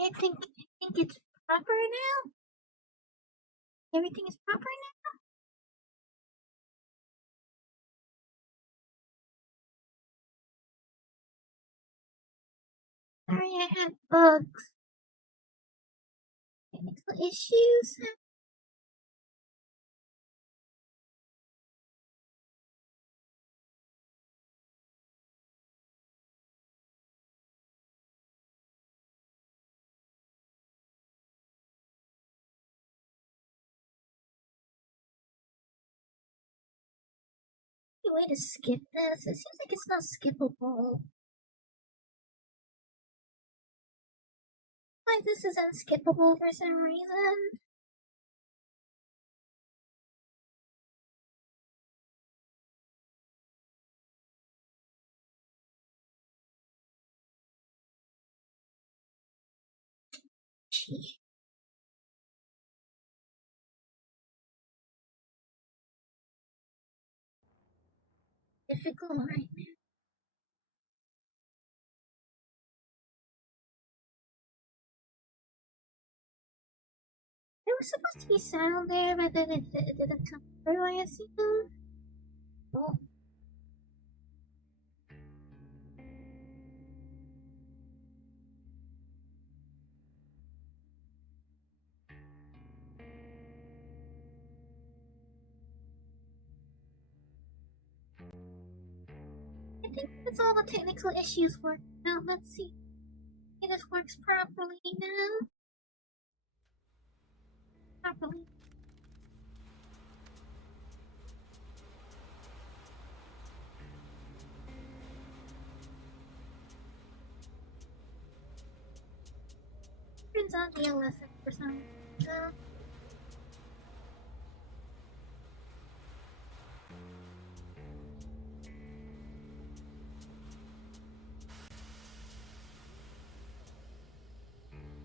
I think it's proper now. Everything is proper now. Sorry, I had bugs. Technical issues. Any way to skip this? It seems like it's not skippable. Like this is unskippable for some reason. Gee. Difficult right now. There was supposed to be sound there, but then it didn't come through, I assume. Oh. I think that's all the technical issues worked out. Let's see if this works properly now. Properly. Turns on the lesson for some reason.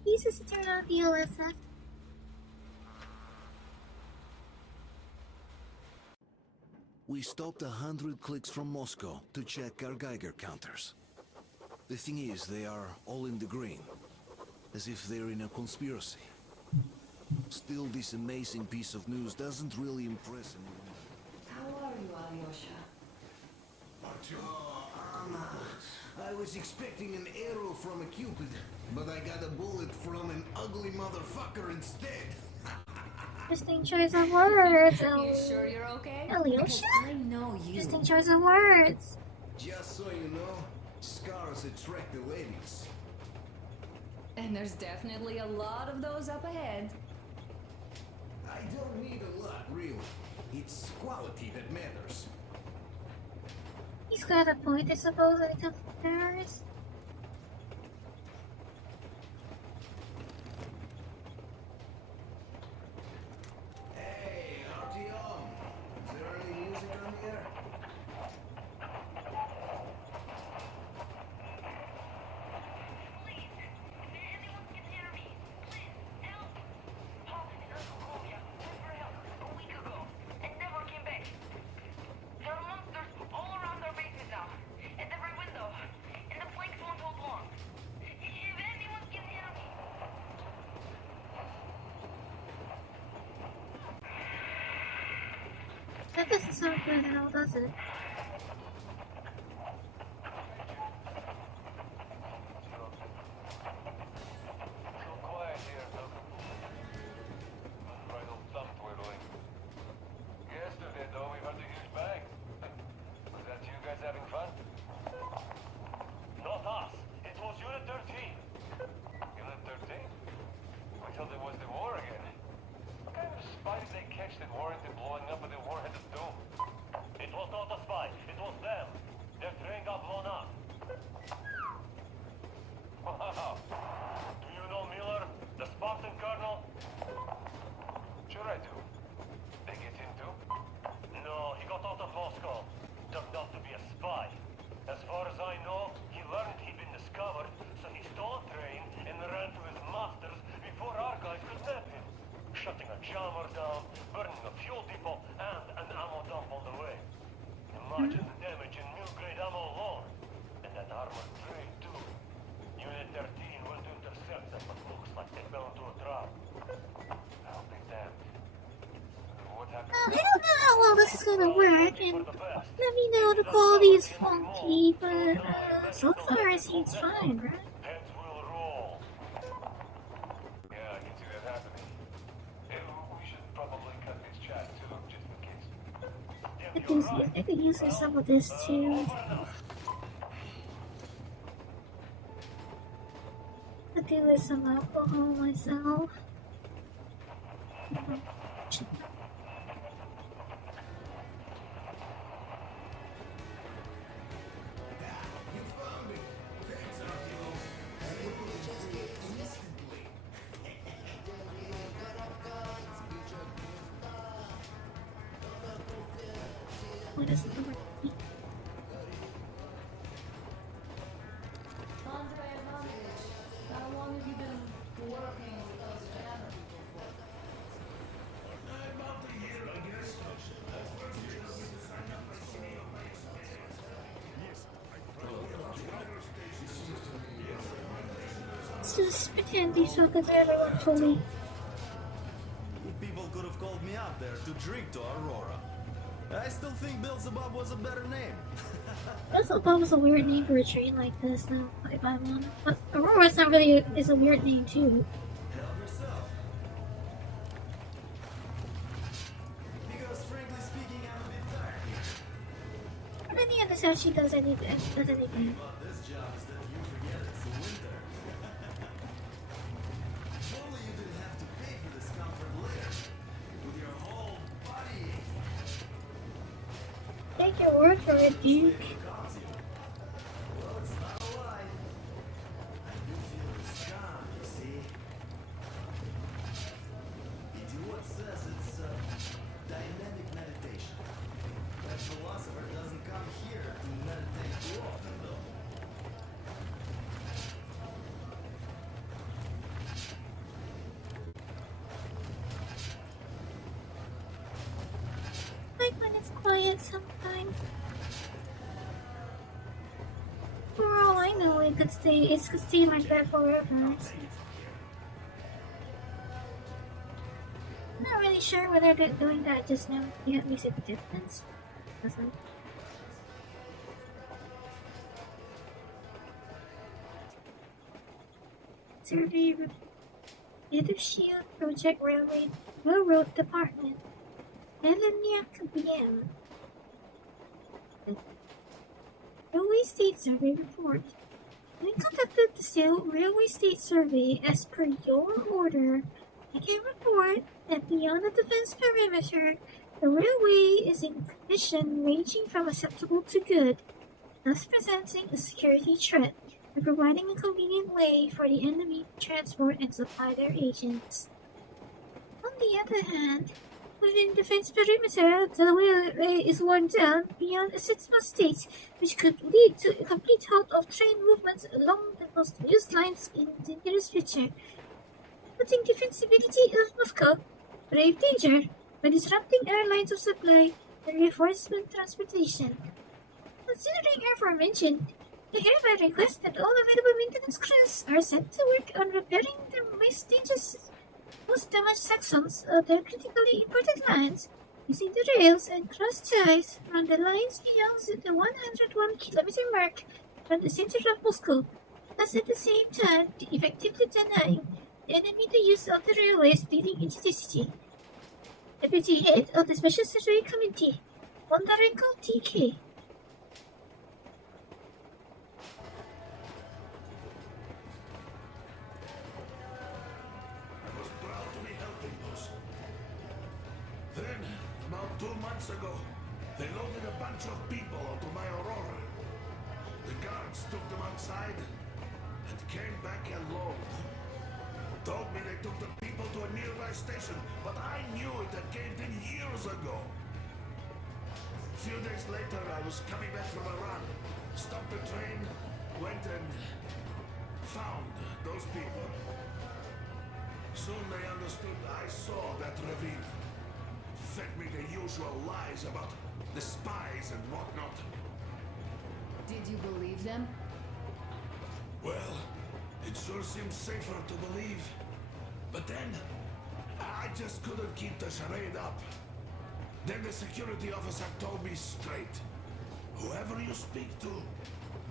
Uses to turn on the OSS. We stopped 100 clicks from Moscow to check our Geiger counters. The thing is, they are all in the green, as if they're in a conspiracy. Still, this amazing piece of news doesn't really impress anyone. How are you, Alyosha? I was expecting an arrow from a cupid, but I got a bullet from an ugly motherfucker instead. Interesting choice of words. You sure you're okay? Alyosha? I know you. Interesting choice of words. Just so you know, scars attract the ladies. And there's definitely a lot of those up ahead. I don't need a lot, really. It's quality that matters. He's got a point, I suppose, when it comes to terrorists. Hey, Artyom! Is there any music on here? Please, if anyone can hear me, please, help! Pop and Uncle Kolya went for help a week ago and never came back. There are monsters all around our bases now, at every window, and the planks won't hold long. If anyone can hear me... That doesn't sound good at all, does it? So quiet here, Malcolm. Unbridled thumb twiddling. Yesterday, though, we heard a huge bang. Was that you guys having fun? Not us. It was Unit 13. Unit 13? We thought it was the war again. What kind of spy did they catch that warranted blowing up at the warhead of doom? It was not a spy. It was them. Their train got blown up. Wow. Do you know Miller, the Spartan colonel? Sure I do. They get him too? No, he got out of Moscow. Turned out to be a spy. As far as I know, he learned he'd been discovered, so he stole a train and ran to his masters before our guys could nab him. Shutting a jammer down, burning a fuel depot, and an ammo dump on the way. Imagine the damage in mill-grade ammo alone. And that armored train, too. Unit 13 will intercept them, but this is gonna work, and let me know the quality is funky, but so far it seems fine, right? Heads will roll. Yeah, I can see that happening. We should probably cut this chat too, just in case. I could use some of this too. I could do with some alcohol myself. What is it? Andre Ivanovich, how long have you been working with those Jammer people for? About a year, I guess. Let's just pretend these fuckers are everyone for me. People could have called me out there to drink to Aurora. I still think Beelzebub was a better name. Beelzebub was a weird name for a train like this, though, if I'm honest. But Aurora's not really is a weird name, too. Help yourself. Because frankly speaking, I'm a bit tired here. But then he understands she does anything. But this job is that you forget it's winter. If only you didn't have to pay for this comfort later. With your whole body. Take your word for it, Duke. Well, it's not a lie. I do feel this calm, you see. Idiot says it's dynamic meditation. That philosopher doesn't come here to meditate too often, though. Like when it's quiet sometimes. For all I know, it could stay like that forever. I'm not really sure whether they're doing that just now. Yeah, it makes a difference. Doesn't. Survey Leadership Project Railroad Department. Melania PM. Railway State Survey Report. We conducted the Railway State Survey as per your order. I can report that beyond the defense perimeter, the railway is in condition ranging from acceptable to good, thus presenting a security threat and providing a convenient way for the enemy to transport and supply their agents. On the other hand, within defense perimeter, the railway is worn down beyond acceptable states, which could lead to a complete halt of train movements along the most used lines in the nearest future, putting defensibility of Moscow grave danger by disrupting airlines of supply and reinforcement transportation. Considering aforementioned, I hereby request that all available maintenance crews are sent to work on repairing the most damaged sections of the critically important lines, using the rails and cross ties from the lines beyond the 101-kilometer mark from the center of Moscow, thus at the same time effectively denying the enemy the use of the railways leading into the city. Deputy Head of the Special Survey Committee, Bondarenko TK. Then, about 2 months ago, they loaded a bunch of people onto my Aurora. The guards took them outside and came back alone. Told me they took the people to a nearby station, but I knew it had caved in years ago. A few days later, I was coming back from a run, stopped the train, went and found those people. Soon they understood I saw that ravine. Fed me the usual lies about the spies and whatnot. Did you believe them? Well, it sure seems safer to believe. But then, I just couldn't keep the charade up. Then the security officer told me straight. Whoever you speak to,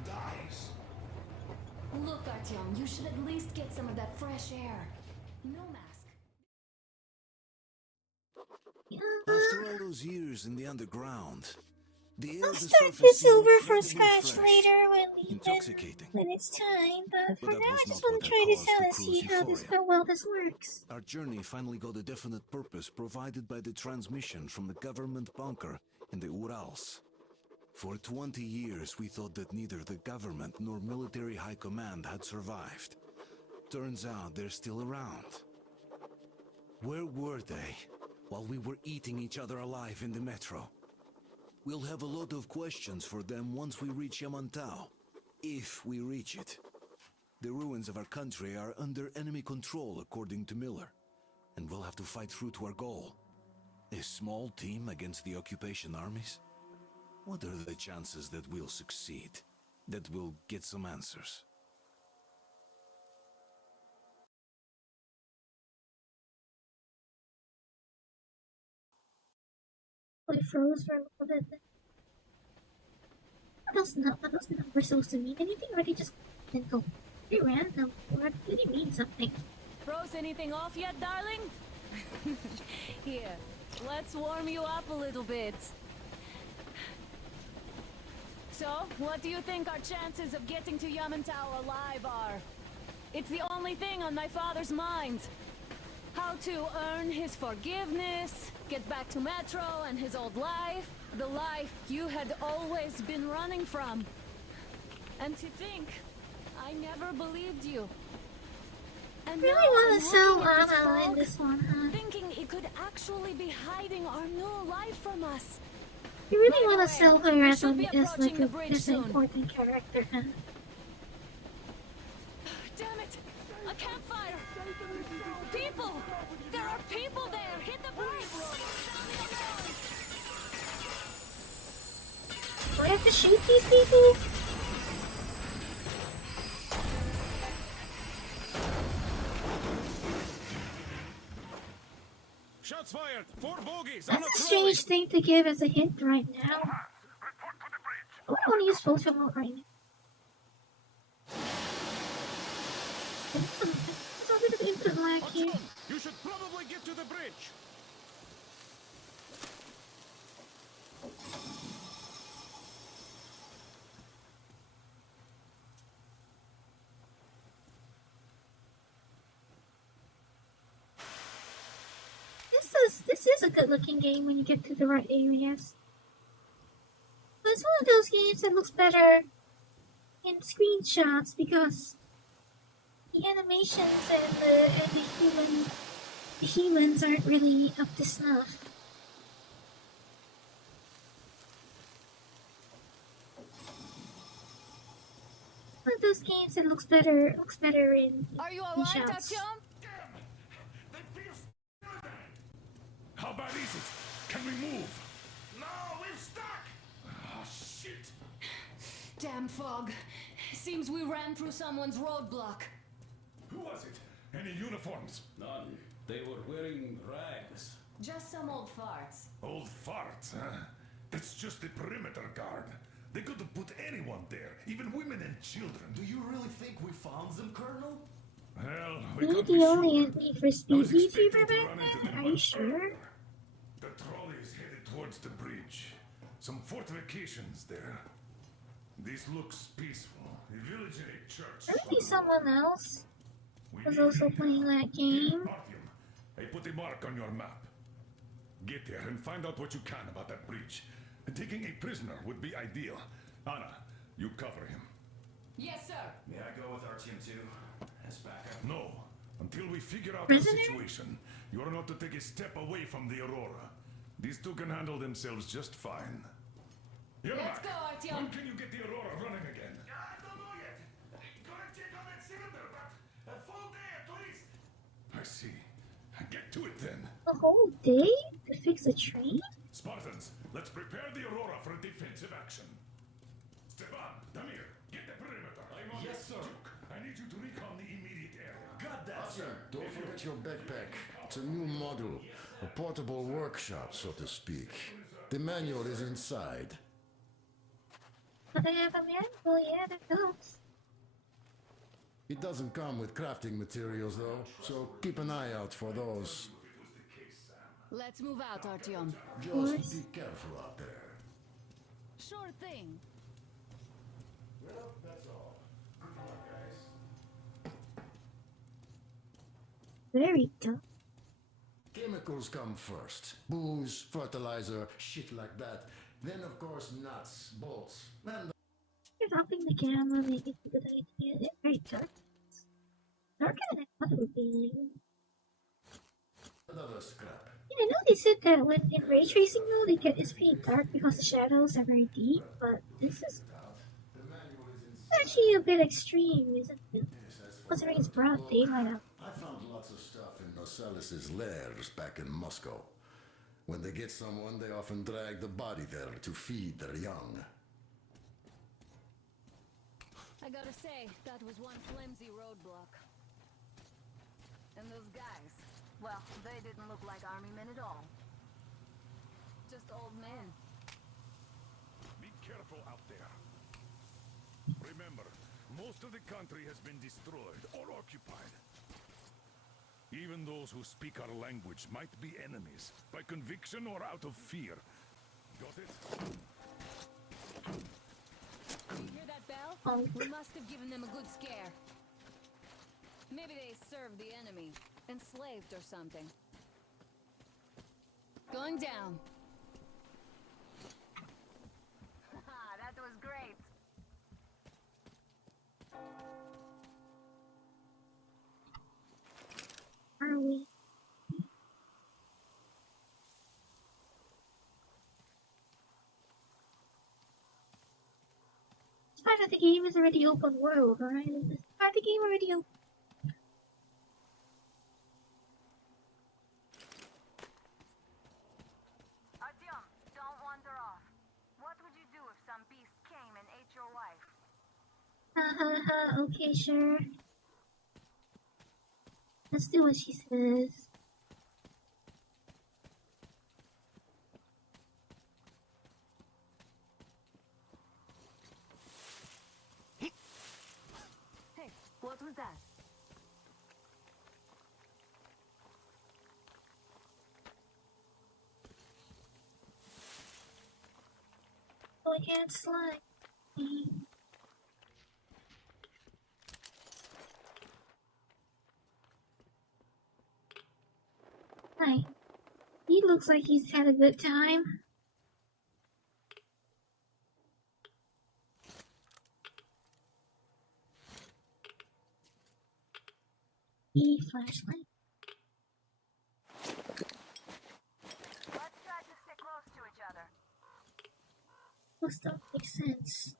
dies. Look, Artyom, you should at least get some of that fresh air. No mask. After all those years in the underground, the air I'll of the start surface this seemed over from incredibly scratch fresh, later intoxicating. when it's time, but for But that now I was just not want what to had try this caused out the and see crew's euphoria. how well this works. Our journey finally got a definite purpose provided by the transmission from the government bunker in the Urals. For 20 years, we thought that neither the government nor military high command had survived. Turns out they're still around. Where were they while we were eating each other alive in the metro? We'll have a lot of questions for them once we reach Yamantau, if we reach it. The ruins of our country are under enemy control, according to Miller, and we'll have to fight through to our goal. A small team against the occupation armies? What are the chances that we'll succeed? That we'll get some answers? I froze for a little bit. Are those numbers supposed to mean anything, or they just didn't go pretty random? Or did it mean something? Froze anything off yet, darling? Here, let's warm you up a little bit. So, what do you think our chances of getting to Yamantau alive are? It's the only thing on my father's mind. How to earn his forgiveness, get back to Metro and his old life, the life you had always been running from. And to think, I never believed you. And Really now want I'm to sell looking at this Anna in fog, this one, huh? thinking it could actually be hiding our new life from us. You really By the want way, to sell her we as should be like approaching the a bridge as an soon. important character, huh? Damn it! A campfire! People! There are people there! Hit the brakes! Sound the alarm! Do I have to shoot these people? Shots fired! 4 bogies! That's a strange thing to give as a hint right now. I want to use full throttle right now. There's a bit of input lag here. You should probably get to the bridge! This is a good looking game when you get to the right areas. But it's one of those games that looks better in screenshots because the animations and the humans aren't really up to snuff. One of those games that looks better in Are you alright, screenshots. Artyom? How bad is it? Can we move? No, we're stuck! Ah, shit! Damn fog. Seems we ran through someone's roadblock. Who was it? Any uniforms? None. They were wearing rags. Just some old farts. Old farts, huh? That's just the perimeter guard. They could have put anyone there, even women and children. Do you really think we found them, Colonel? Well, Maybe we can't the be only sure. Need for I Speed was expecting YouTuber to back run into then? them Are you much sure? earlier. The trolley is headed towards the bridge. Some fortifications there. This looks peaceful. A village and a church. Maybe someone else We was need also help. playing that game. Artyom, I put a mark on your map. Get there and find out what you can about that bridge. Taking a prisoner would be ideal. Anna, you cover him. Yes, sir. May I go with Artyom too? As backup? No. Until we figure out Prisoner? the situation, you are not to take a step away from the Aurora. These two can handle themselves just fine. Let's go, Artyom. When can you get the Aurora running again? I don't know yet. Gonna check on that cylinder, but a full day at least. I see. Get to it then. A whole day to fix a train? Spartans, let's prepare the Aurora for a defensive action. Stepan, Damir, get the perimeter. I'm on Yes, it. sir. Duke, I need you to recon the immediate area. Got that, sir. Don't forget your backpack. It's a new model. A portable workshop, so to speak. The manual is inside. But I have a manual, yeah, that helps. It doesn't come with crafting materials, though, so keep an eye out for those. Let's move out, Artyom. Just be careful out there. Sure thing. Well, that's all. Good luck, guys. Very tough. Chemicals come first. Booze, fertilizer, shit like that. Then, of course, nuts, bolts, and Dropping the camera maybe it's a good idea. It's very dark. Darker than I thought it would be. another scrap. Yeah, I know they said that when in ray tracing mode it's pretty dark because the shadows are very deep, but this is The manual is inside. actually a bit extreme, isn't it? Yes, as for Considering it's the broad book, daylight out. I found lots of stuff in Nocellis's lairs back in Moscow. When they get someone, they often drag the body there to feed their young. I gotta say, that was one flimsy roadblock. And those guys, well, they didn't look like army men at all. Just old men. Be careful out there. Remember, most of the country has been destroyed or occupied. Even those who speak our language might be enemies, by conviction or out of fear. Got it? You hear that bell? Oh. We must have given them a good scare. Maybe they served the enemy, enslaved or something. Going down. That was great. Are we? This part of the game is already open world, right? Is this part of the game already open? Artyom, don't wander off. What would you do if some beast came and ate your wife? Okay, sure. Let's do what she says. Hey, what was that? Oh, I can't slide. Hi. He looks like he's had a good time. Flashlight. Let's try to stay close to each other. Most don't make sense.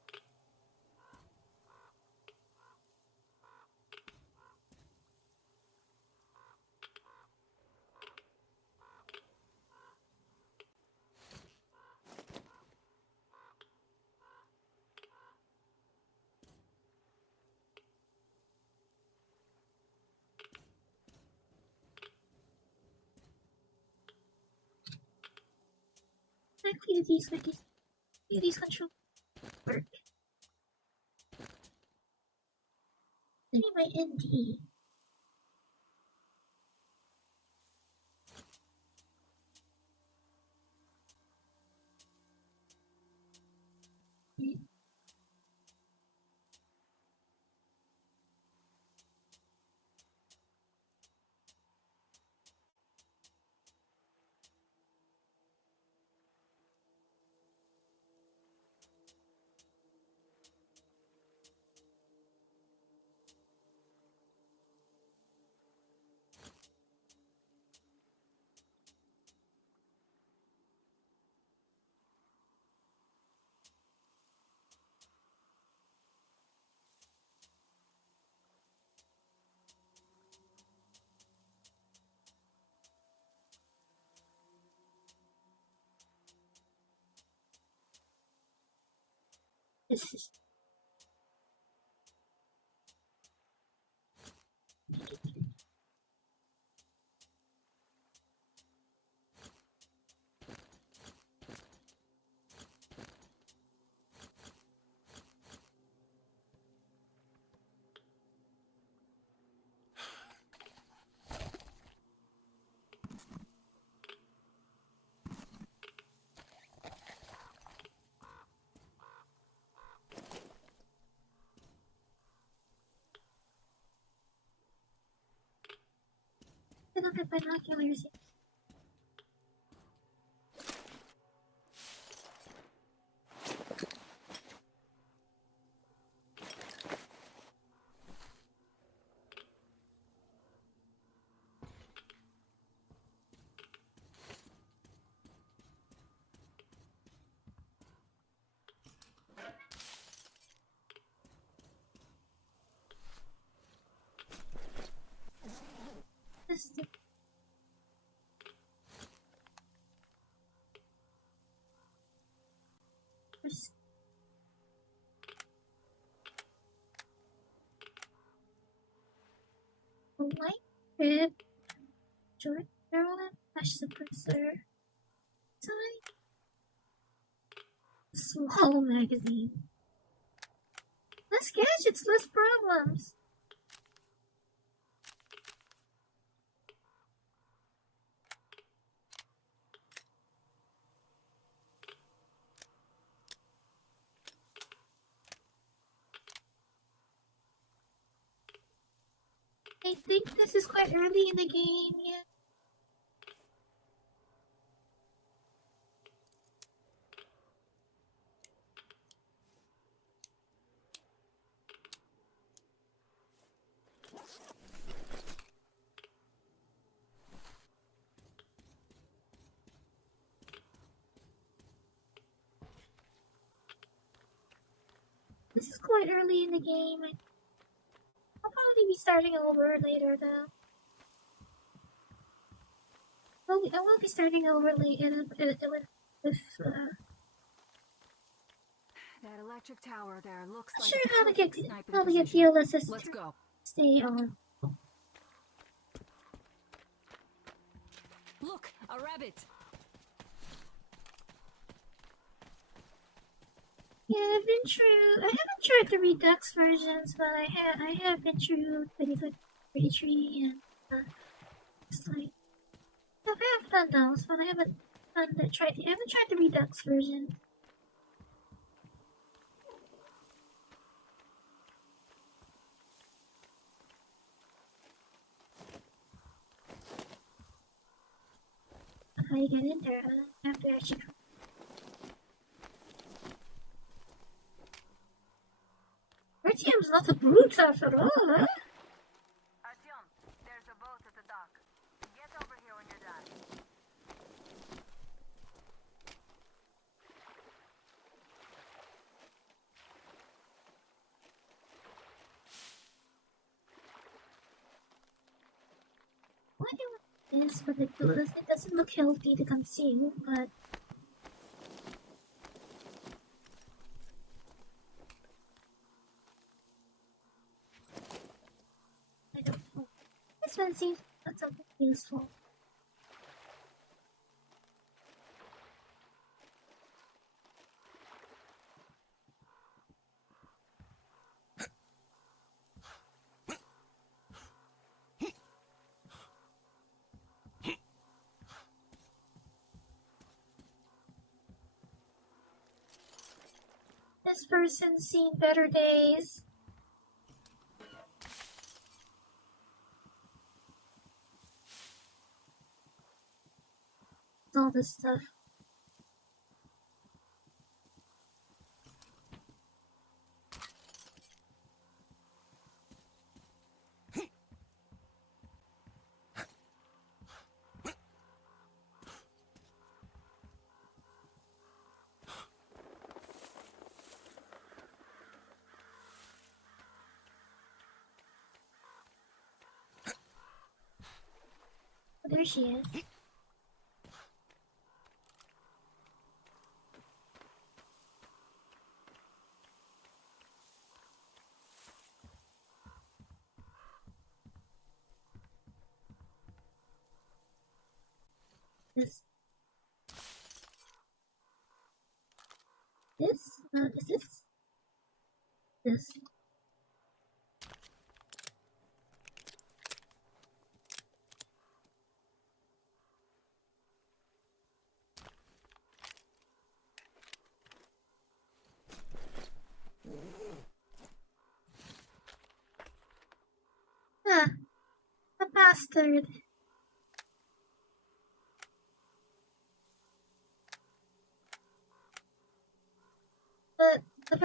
Exactly these control work. Anyway, ND. This is look at binoculars. This is the first. Light rib, short barrel, and flash suppressor. Time. Small magazine. Less gadgets, less problems. I think this is quite early in the game, yeah. This is quite early in the game. I'll probably be starting over later, though. I will be starting over later with That electric tower there looks not like sure a how to get perfect sniping how to get position. DLSS Let's to go. stay on. Look, a rabbit. Yeah, I've been through. I haven't tried the Redux versions, but I have been through 23 and it's like I have done those, but I haven't tried the Redux version. How you get in there? I have to actually. Artyom's not a brute after all, huh? Artyom, there's a boat at the dock. Get over here when you're done. Why do this? But it doesn't look healthy to consume, but. I don't know. This one seems not something useful. This person's seen better days. All this stuff. Oh, there she is. This. Is this? This. Ah, a bastard.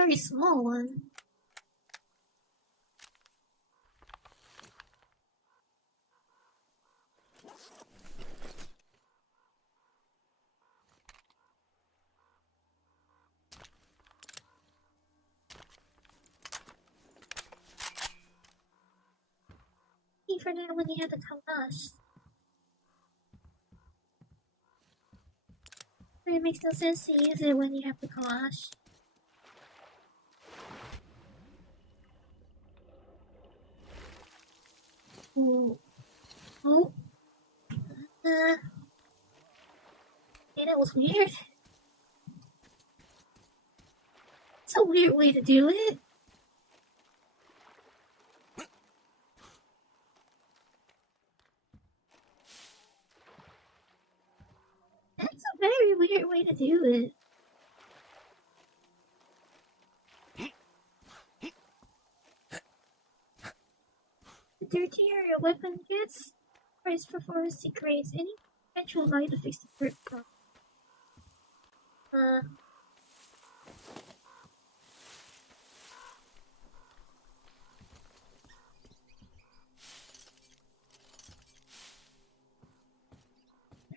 very small one. He forgot when he had the kalash. But it makes no sense to use it when you have the kalash. Oh. Oh. Okay, that was weird. It's a weird way to do it. That's a very weird way to do it. The dirtier your weapon gets, or its performance degrades, any eventual value to fix the grip problem. There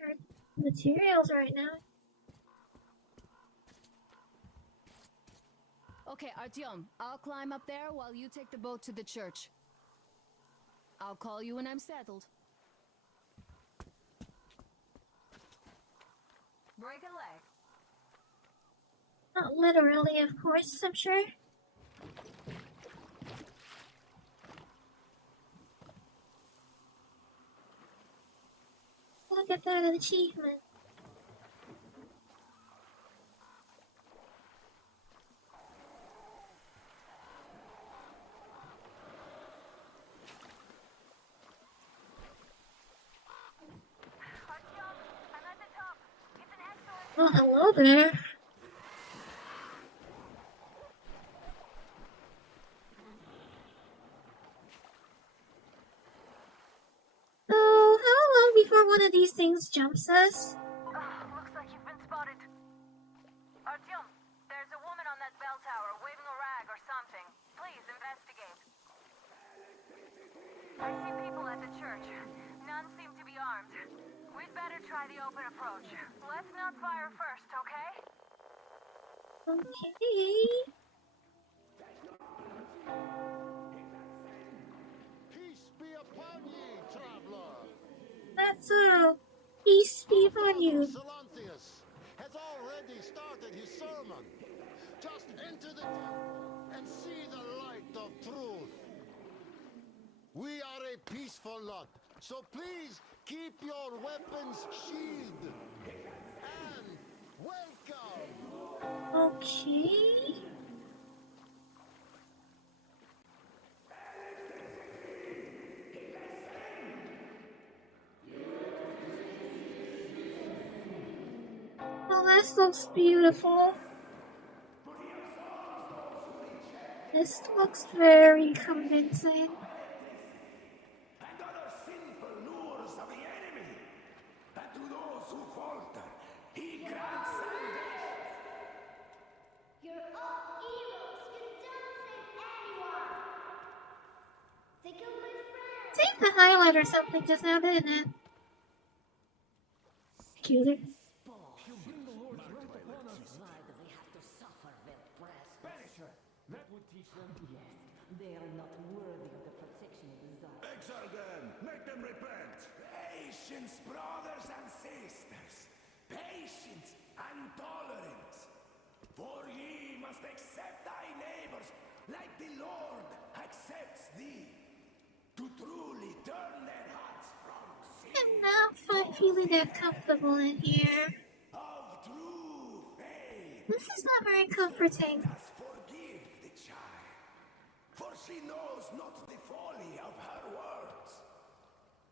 are materials right now. Okay, Artyom, I'll climb up there while you take the boat to the church. I'll call you when I'm settled. Break a leg. Not literally, of course, I'm sure. Look at that achievement. Oh, hello there. Oh, how long before one of these things jumps us? Looks like you've been spotted. Artyom, there's a woman on that bell tower waving a rag or something. Please investigate. I see people at the church. None seem to be armed. We'd better try the open approach. Let's not fire first, okay? Okay. Peace be upon ye, traveler. That's peace be upon you. Salantius has already started his sermon. Just enter the temple and see the light of truth. We are a peaceful lot, so please keep your weapons sheathed. And welcome. Okay. Oh, this looks beautiful. This looks very convincing. And other sinful lures of the enemy. And to those who falter, he grants salvation. You're all heroes. You don't save anyone. They killed my friend. Take the highlight or something just now, didn't it? Cuter. That would teach them. Yes, they are not worthy of the protection of the Tsar. Exile them! Make them repent! Patience, brothers and sisters! Patience and tolerance! For ye must accept thy neighbors like the Lord accepts thee. To truly turn their hearts from sin I'm not feeling that comfortable in here. of true faith. This is not very comforting. Let us forgive the child, for she knows not the folly of her words.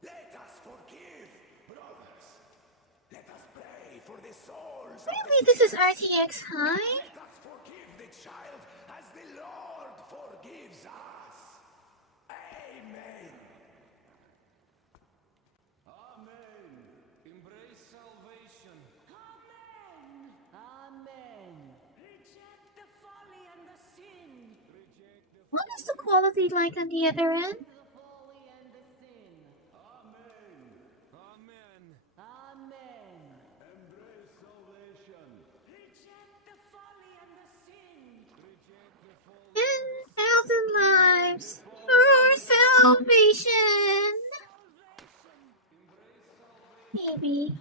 Let us forgive, brothers. Let us pray for the souls of Really, this is RTX high? Let us forgive the child as the Lord forgives us. Amen. Amen. Embrace salvation. Amen! Amen! Reject the folly and the What's the quality like on the other end? Amen. Amen. Embrace salvation. Reject the folly and the sin. Reject the fall. 10,000 lives for our salvation. Maybe.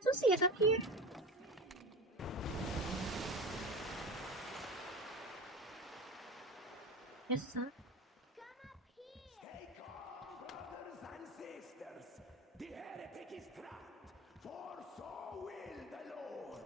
So see it up here. Yes, son. Stay calm, brothers and sisters. The heretic is trapped, for so will the Lord.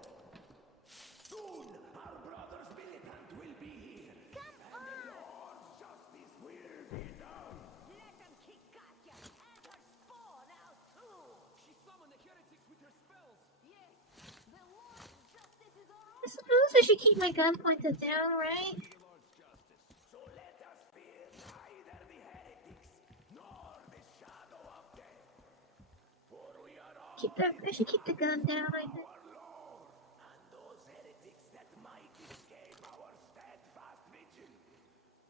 Soon our brother's militant will be here. Come and on! the Lord's justice will be done. Let them kick Katya and her spawn out too! She summoned the heretics with her spells. Yes, the Lord's justice is our I suppose I should keep my gun pointed down, right? So let us fear neither the heretics nor the shadow of death. For we are all I should keep the gun down, I think. our Lord, and those heretics that might escape our steadfast vigil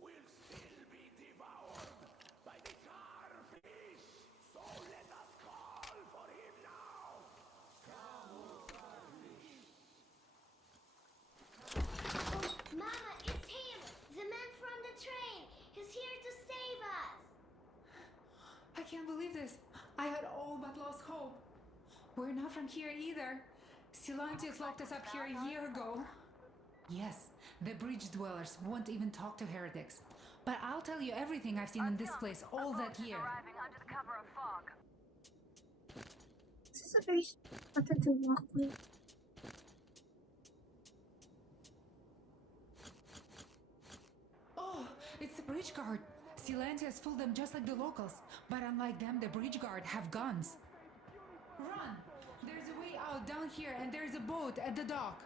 will still be devoured by the starfish. So let us call for him now. Mama, it's him! The man from the train! He's here to save us! I can't believe this. I had all but lost hope. We're not from here either. Silantius locked us up here a year ago. Yes, the bridge dwellers won't even talk to heretics. But I'll tell you everything I've seen in this place all that year. Arriving under the cover of fog. This is a very button to walk with. Oh, it's the bridge guard. Silantius fooled them just like the locals. But unlike them, the bridge guard have guns. Run! There's a way out down here and there's a boat at the dock.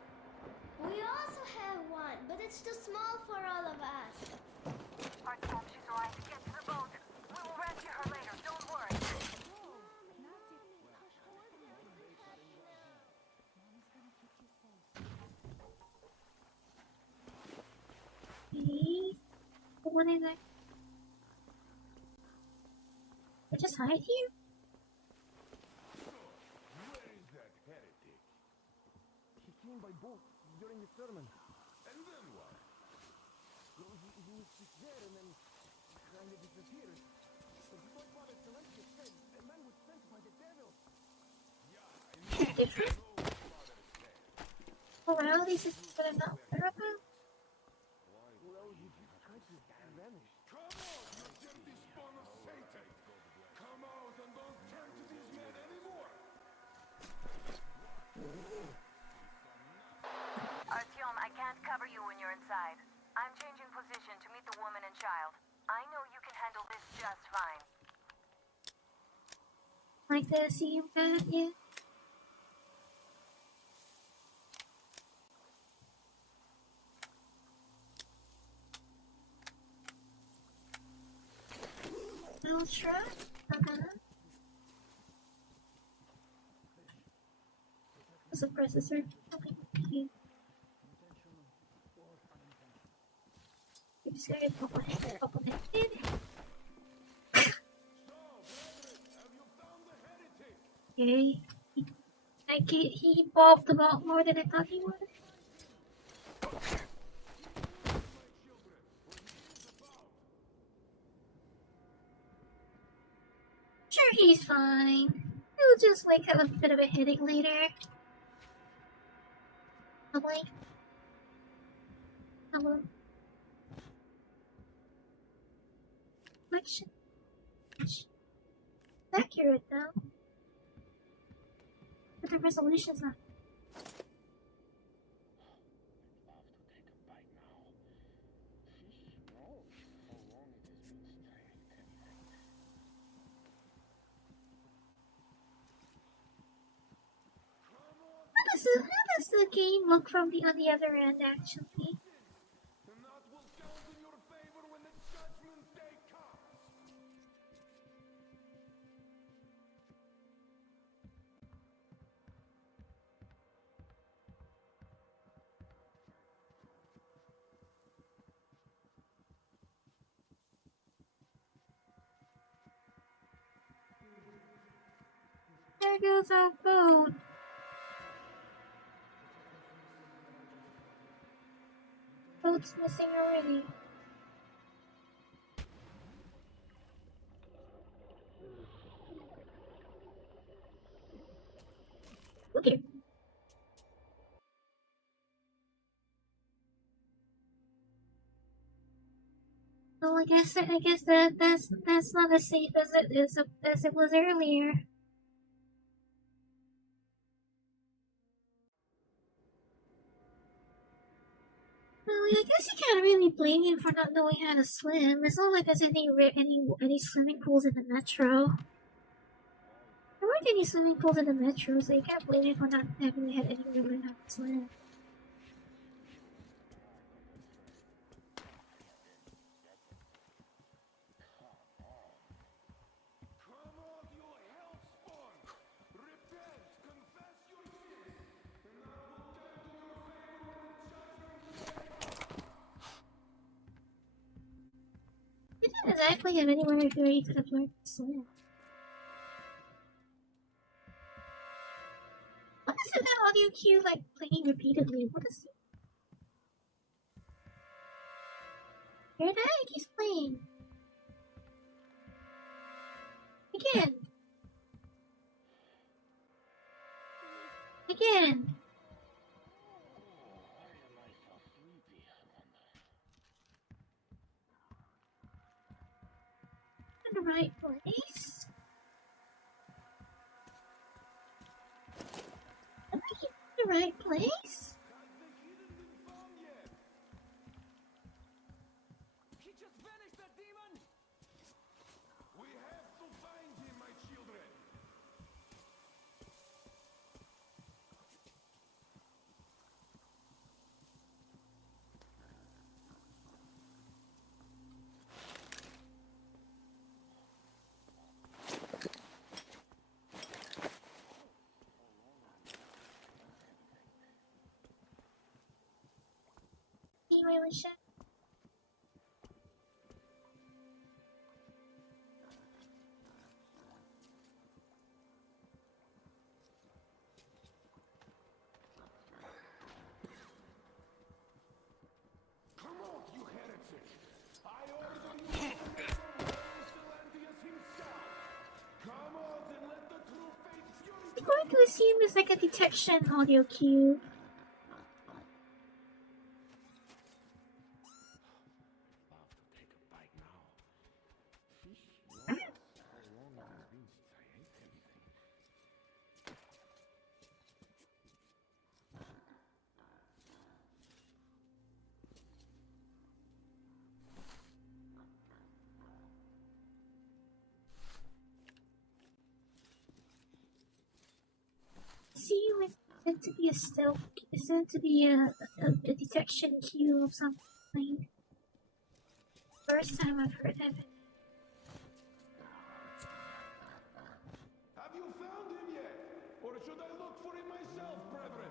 We also have one, but it's too small for all of us. Artyom, she's right. Get to the boat. We will rescue her later. Don't worry. Okay. The one in there. I just hide here? Where is that heretic? He came by boat during the sermon. And then what? Well, he was just there and then kind of disappeared. But before Father Silencio said, a man was sent by the devil. Different. Oh wow, this is what I'm not sure about. Well, he just tried to vanish. Come on, you dirty spawn of Satan! Come out and don't turn to these men anymore! Artyom, I can't cover you when you're inside. I'm changing position to meet the woman and child. I know you can handle this just fine. Like to see him back, yeah. I'll try. As a processor. Okay. I'm just gonna pop my head up on it. Okay. He evolved about more than I thought he would. Sure, he's fine. He'll just like have a bit of a headache later. Probably. Hello. Much accurate though. But the resolution's not. How does the game look from on the other end actually? And that will count in your favor when the judgment day comes! there goes our boat. Boat's missing already. Okay. Well, I guess that's not as safe as it was earlier. Well, I guess you can't really blame him for not knowing how to swim. It's not like there's any swimming pools in the metro. There weren't any swimming pools in the metro, so you can't blame him for not having had any learn how to swim. Come on, you hellspawn! Repent, confess your sins, and I will turn to your favor and judgment. You didn't exactly have anywhere where you could have learned to swim. What is that audio cue like playing repeatedly? What is it? Hear that? It keeps playing. Again. Again. In the right place. Am I in the right place? He just vanished, that demon! We have to find him, my children! He really should. Come on, you heretic! I order you to remember Silandius himself! Come on and let the true faith I'm going to assume it's like a detection audio cue. About to take a bite now. Fish? How long has it been since I ate anything? See, it's meant to be a stealth. It's meant to be a detection cue of something. First time I've heard of it. Have you found him yet? Or should I look for him myself, brethren?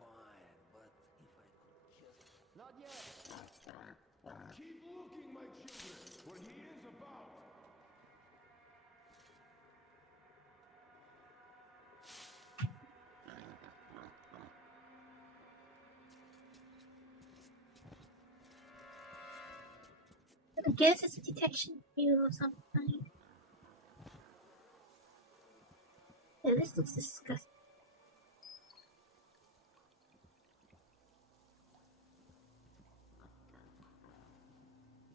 Fine, but if I could just... Not yet. Keep looking, my children, where he is about. I guess it's a detection cue of something. Yeah, this looks disgusting.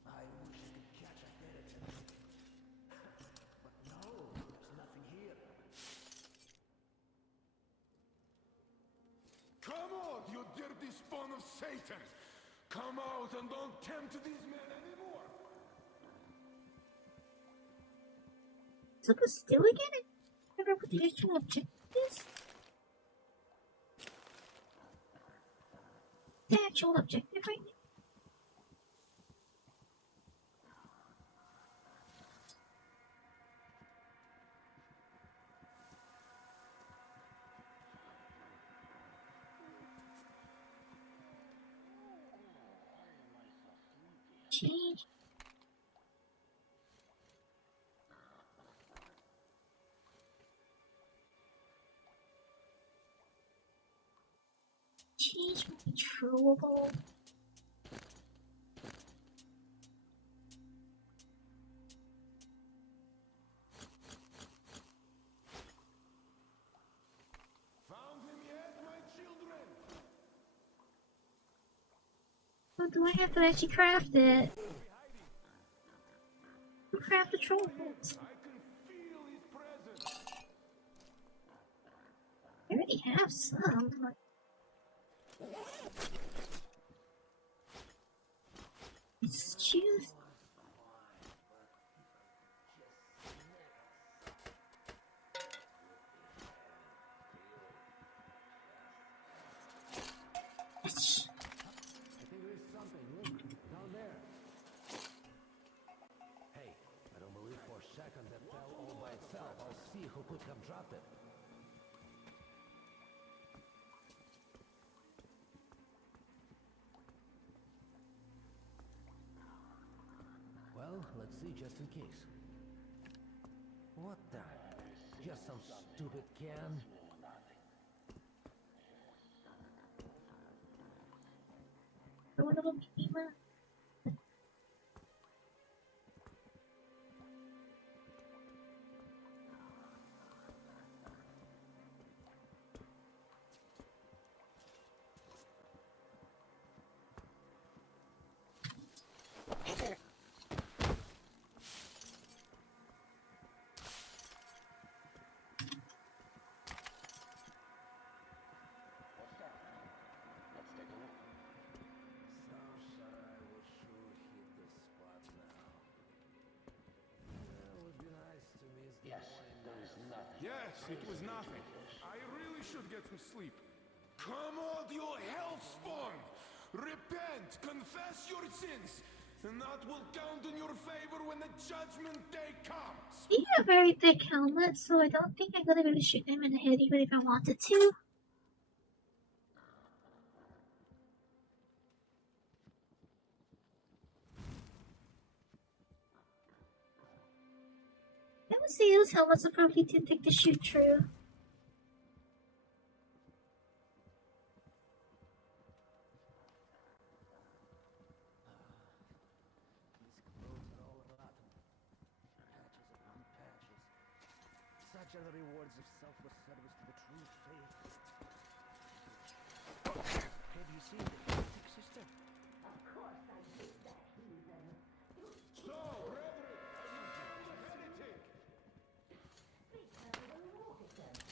I wish I could catch a heretic. But no, there's nothing here. Come out, you dirty spawn of Satan! Come out and don't tempt these men anymore! So go still again and remember what the actual objective is? The actual objective right now? Change. Change my controllable. Found him yet, my children? Oh, do I have to actually craft it? Craft the troll heads. I can feel his presence. I already have some. Let's choose. Yes. I think there is something. Look, down there. Hey, I don't believe for a second that fell all by itself. I'll see who could have dropped it. Well, let's see just in case. What the? Just some stupid can? I want to look at Ema. Sunshine will sure hit the spot now. It would be nice to miss the Yes, it was nothing. I really should get some sleep. Come on, you hellspawn! Repent, confess your sins, and that will count in your favor when the judgment day comes. They have a very thick helmet, so I don't think I'm gonna be able to shoot them in the head even if I wanted to. I would say those helmets are probably too thick to shoot through. These clothes are all rotten. Patches upon patches. Such are the rewards of selfless service to the true faith. Have you seen the big sister? So, brethren, are you found the heretic?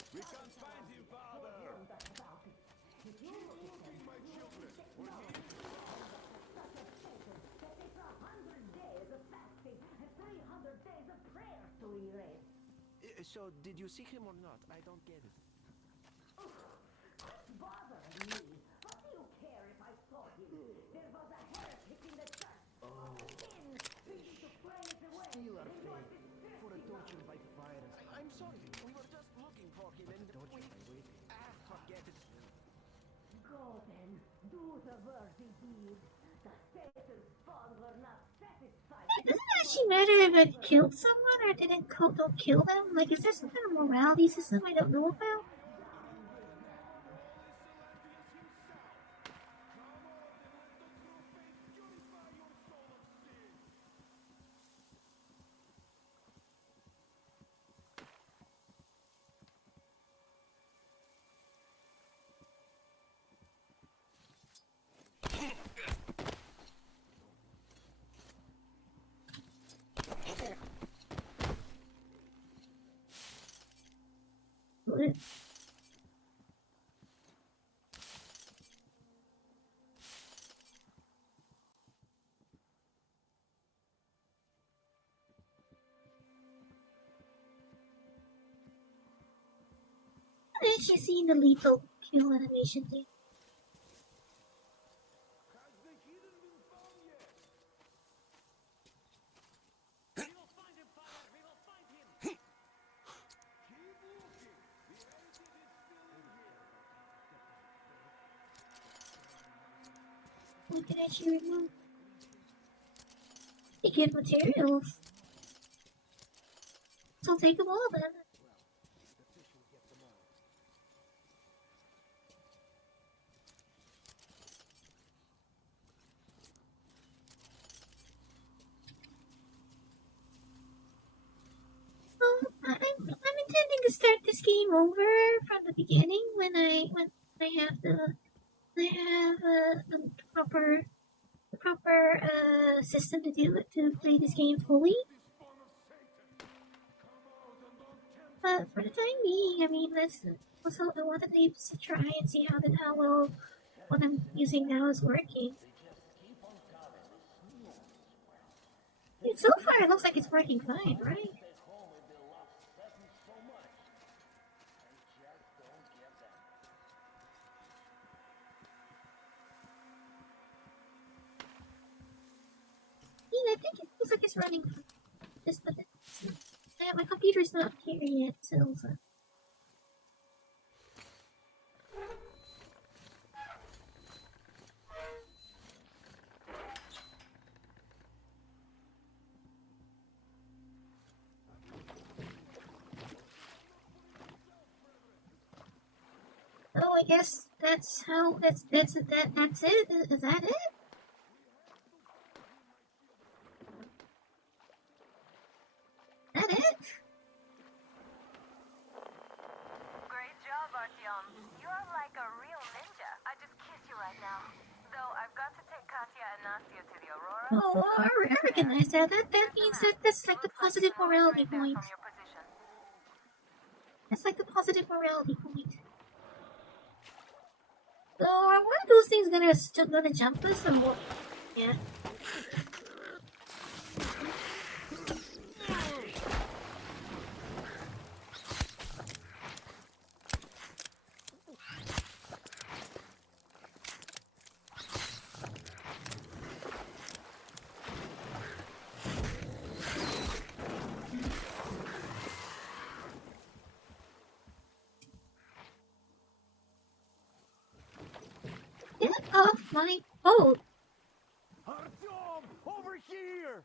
We can't find him, Father. Keep looking, my children, for he is So, did you see him or not? I don't get it. Steal our faith for a torture by fire. I'm sorry. We were just looking for him and we... forget it. Go then, do the worthy deed. The Satan's spawn were not satisfied. It doesn't actually matter if I've killed someone or don't kill them. Like, is there some kind of morality system I don't know about? I actually seen the lethal kill animation thing. We can actually remove. They give materials. So take them all then. to start this game over from the beginning when I have the proper system to play this game fully. But for the time being, I mean, let's also I wanted to try and see how well what I'm using now is working. So far, it looks like it's working fine, right? Yeah, I think it looks like it's running fine. Just but yeah, my computer's not here yet, so. Oh, I guess that's it. Is that it? That it? Great job, Artyom. You're like a real ninja. I just kiss you right now. Though I've got to take Katya and Nastya to the Aurora. Oh, I recognize that. That means that's like the positive morality point. That's like the positive morality point. So are one of those things gonna jump us or what? Yeah. Get off my boat! Artyom, over here!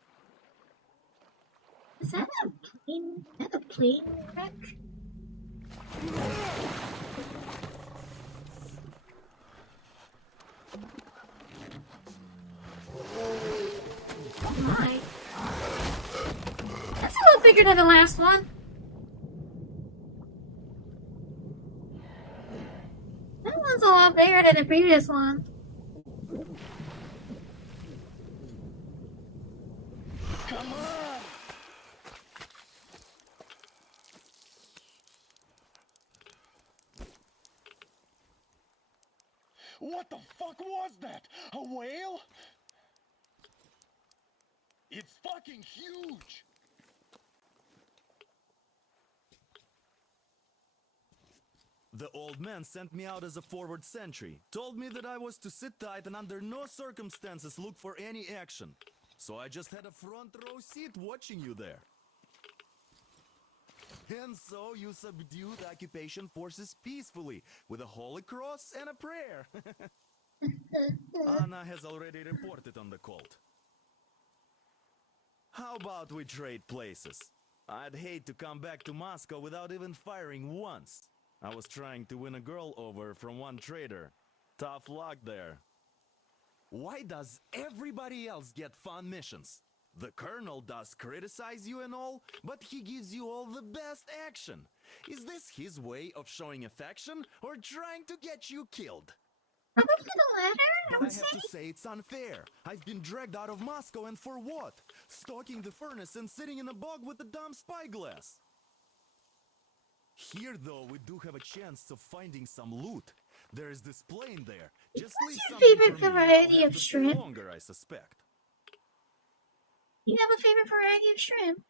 Is that a plane? Is that a plane wreck? Oh my. That's a little bigger than the last one. That one's a lot bigger than the previous one. Come on! What the fuck was that? A whale? It's fucking huge! The old man sent me out as a forward sentry, told me that I was to sit tight and under no circumstances look for any action. So I just had a front row seat watching you there. And so you subdued occupation forces peacefully with a holy cross and a prayer. Anna has already reported on the cult. How about we trade places? I'd hate to come back to Moscow without even firing once. I was trying to win a girl over from one trader. Tough luck there. Why does everybody else get fun missions? The colonel does criticize you and all, but he gives you all the best action. Is this his way of showing affection or trying to get you killed? Probably the latter, But I have to say it's unfair. I've been dragged out of Moscow, and for what? Stalking the furnace and sitting in a bog with a dumb spyglass. Here, though, we do have a chance of finding some loot. There is this plane there. Just leave What's your something favorite for me. variety I'll have of to stay shrimp? longer, I suspect. You have a favorite variety of shrimp?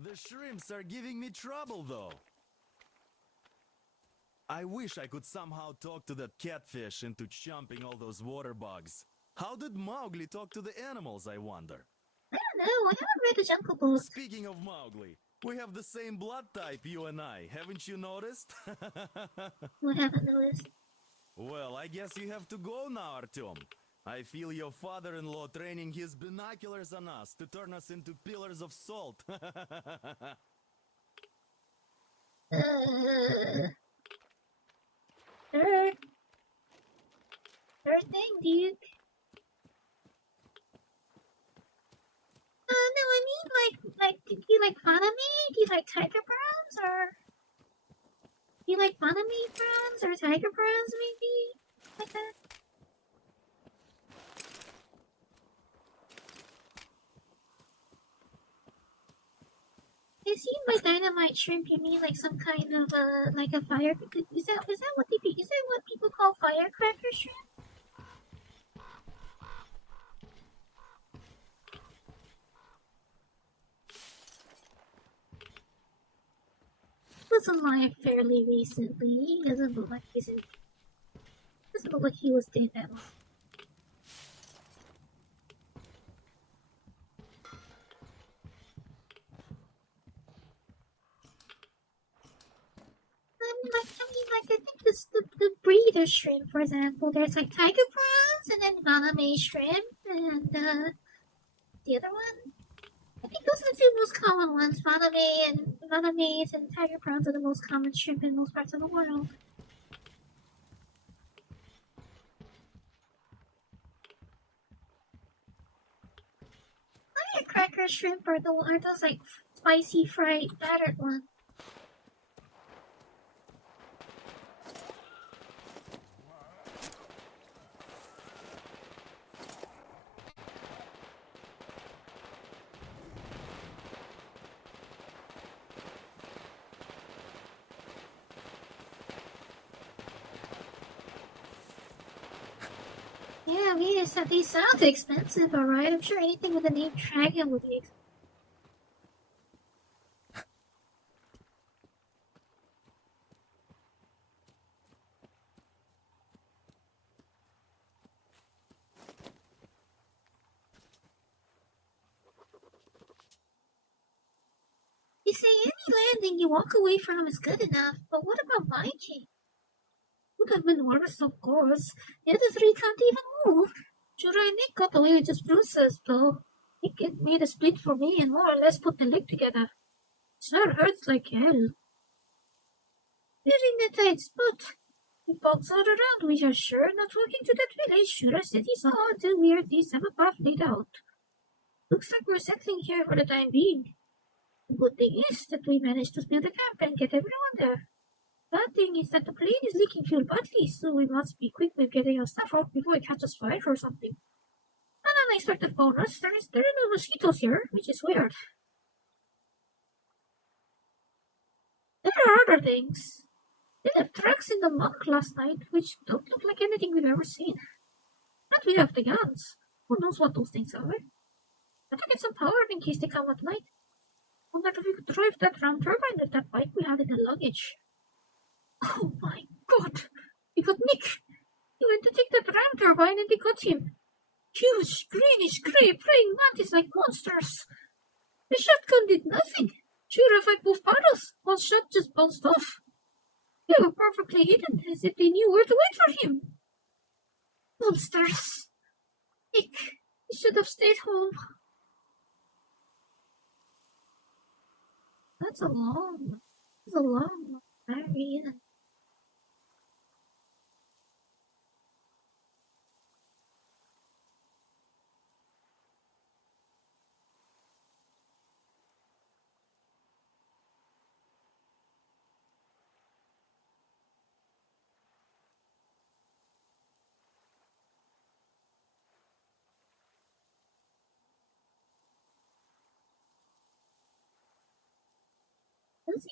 The shrimps are giving me trouble, though. I wish I could somehow talk to that catfish into chomping all those water bugs. How did Mowgli talk to the animals, I wonder? I don't know. I haven't read the Jungle Book. Speaking of Mowgli, we have the same blood type, you and I. Haven't you noticed? I haven't noticed. Well, I guess you have to go now, Artyom. I feel your father-in-law training his binoculars on us to turn us into pillars of salt. Third thing, Duke. No, I mean, like, do you like fun of me? Do you like tiger prawns, or? You like Banami prawns or tiger prawns, maybe? Like that? Is he by dynamite shrimp? You mean like some kind of like a fire? Is that what people call firecracker shrimp? Was alive fairly recently. He doesn't look like he was dead that long. I think the breed of shrimp, for example, there's like tiger prawns and then baname shrimp and the other one. I think those are the two most common ones. Banames and tiger prawns are the most common shrimp in most parts of the world. Firecracker shrimp are those like spicy fried battered ones. Yeah, I mean, they sound expensive, alright? I'm sure anything with the name Dragon would be expensive. You say any landing you walk away from is good enough, but what about biking? Would have been worse, of course. The other three can't even move. Jura and Nick got away with just bruises, though. Nick made a split for me and more or less put the leg together. Sure hurts like hell. We're in a tight spot. If folks are around, we are sure not walking to that village. Shura said he saw until we at least have a path laid out. Looks like we're settling here for the time being. The good thing is that we managed to build a camp and get everyone there. Bad thing is that the plane is leaking fuel badly, so we must be quick with getting our stuff out before it catches fire or something. An unexpected bonus, there are no mosquitoes here, which is weird. There are other things. They left tracks in the muck last night, which don't look like anything we've ever seen. And we have the guns. Who knows what those things are? Better get some power in case they come at night. Wonder if we could drive that round turbine with that bike we had in the luggage. Oh my god! We got Nick! He went to take that ram turbine and they got him. Huge, greenish, grey, praying mantis like monsters. The shotgun did nothing. Sure, if I both barrels, one shot just bounced off. They were perfectly hidden, as if they knew where to wait for him. Monsters! Nick, he should have stayed home. That's a long area. Does he?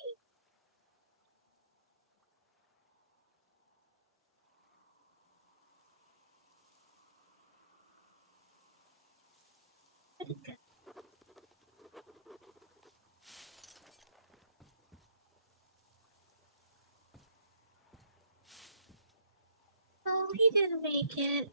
Oh, he didn't make it.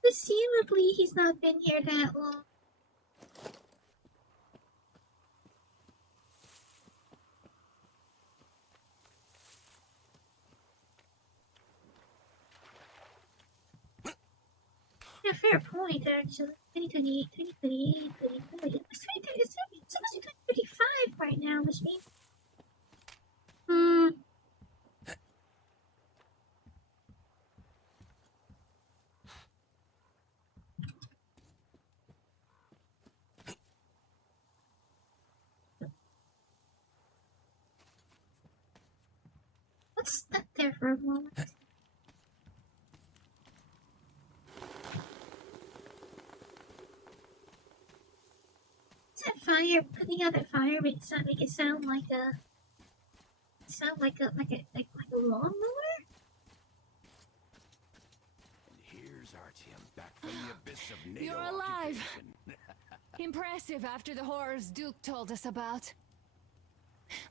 Presumably, he's not been here that long. Yeah, fair point, actually. 2028, 2028, 2030. It's supposed to be 2035 right now, which means Hmm. Let's stuck there for a moment. That fire, putting out that fire makes it sound like a lawnmower. And here's Artyom back from the abyss of NATO You're alive! occupation. Impressive after the horrors Duke told us about.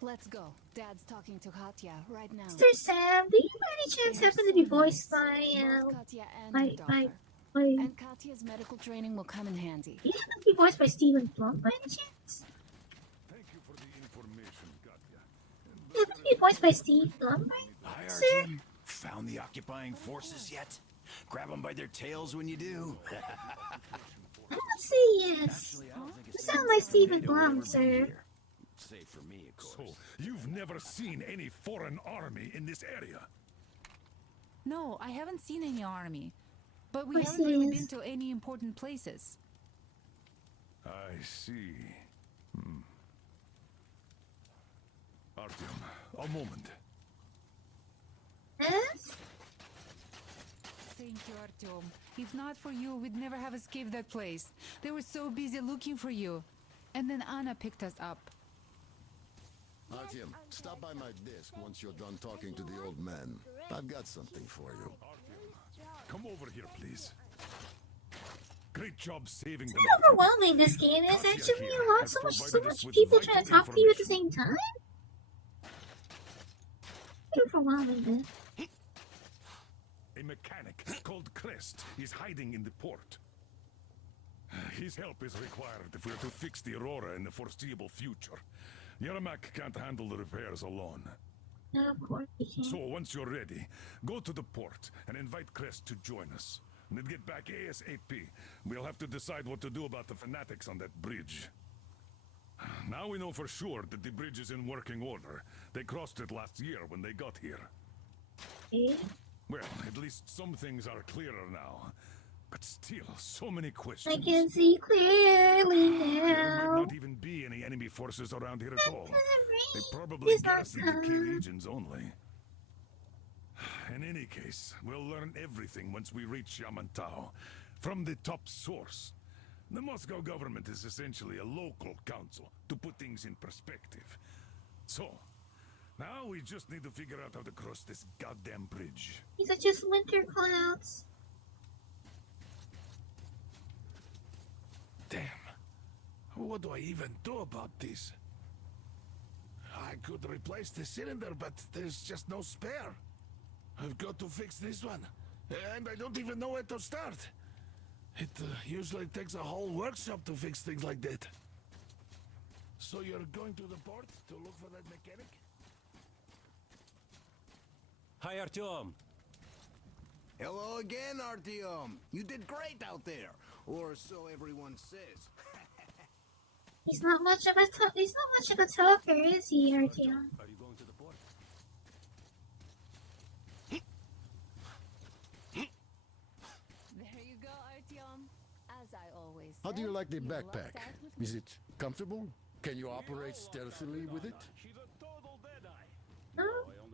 Let's go. Dad's talking to Katya right now. Mr. Sam, do you by any chance happen to be voiced by Both Katya and by her daughter. And Katya's medical training will come in handy. you happen to be voiced by Stephen Plum by any chance? Thank you for the information, Katya. You happen to be voiced by Steve Plum, right? Hi, Sir? Artyom. Found the occupying forces yet? Grab them by their tails when you do. I would say yes. You sound like Stephen Plum, sir. Save for me, of course. So, you've never seen any foreign army in this area? No, I haven't seen any army. But we Of course haven't he really is. been to any important places. I see. Artyom, a moment. Yes? Thank you, Artyom. If not for you, we'd never have escaped that place. They were so busy looking for you. And then Anna picked us up. Artyom, stop by my desk once you're done talking to the old man. I've got something for you. Come over here, please. Great job saving It's them. been overwhelming, this game. There's actually so much people trying to talk to you at the same time. It's overwhelming, man. A mechanic called Crest is hiding in the port. His help is required if we're to fix the Aurora in the foreseeable future. Yermak can't handle the repairs alone. No, of course you can't. So once you're ready, go to the port and invite Crest to join us. And then get back ASAP. We'll have to decide what to do about the fanatics on that bridge. Now we know for sure that the bridge is in working order. They crossed it last year when they got here. Eh? Well, at least some things are clearer now. But still, so many I questions. can see clearly There might now. not even be any enemy forces around here at all. They probably It's not garrison the key time. regions only. In any case, we'll learn everything once we reach Yamantau. From the top source. The Moscow government is essentially a local council, to put things in perspective. So, now we just need to figure out how to cross this goddamn bridge. These are just winter clouds. Damn. What do I even do about this? I could replace the cylinder, but there's just no spare. I've got to fix this one. And I don't even know where to start. It usually takes a whole workshop to fix things like that. So you're going to the port to look for that mechanic? Hi, Artyom. Hello again, Artyom. You did great out there, or so everyone says. He's not much of a talker, is he, Artyom? Are you going to the port? There you go, Artyom. As I always How do you said, like the you lucked backpack? out with me. Is it comfortable? Can you operate stealthily with it? She's a total deadeye. No?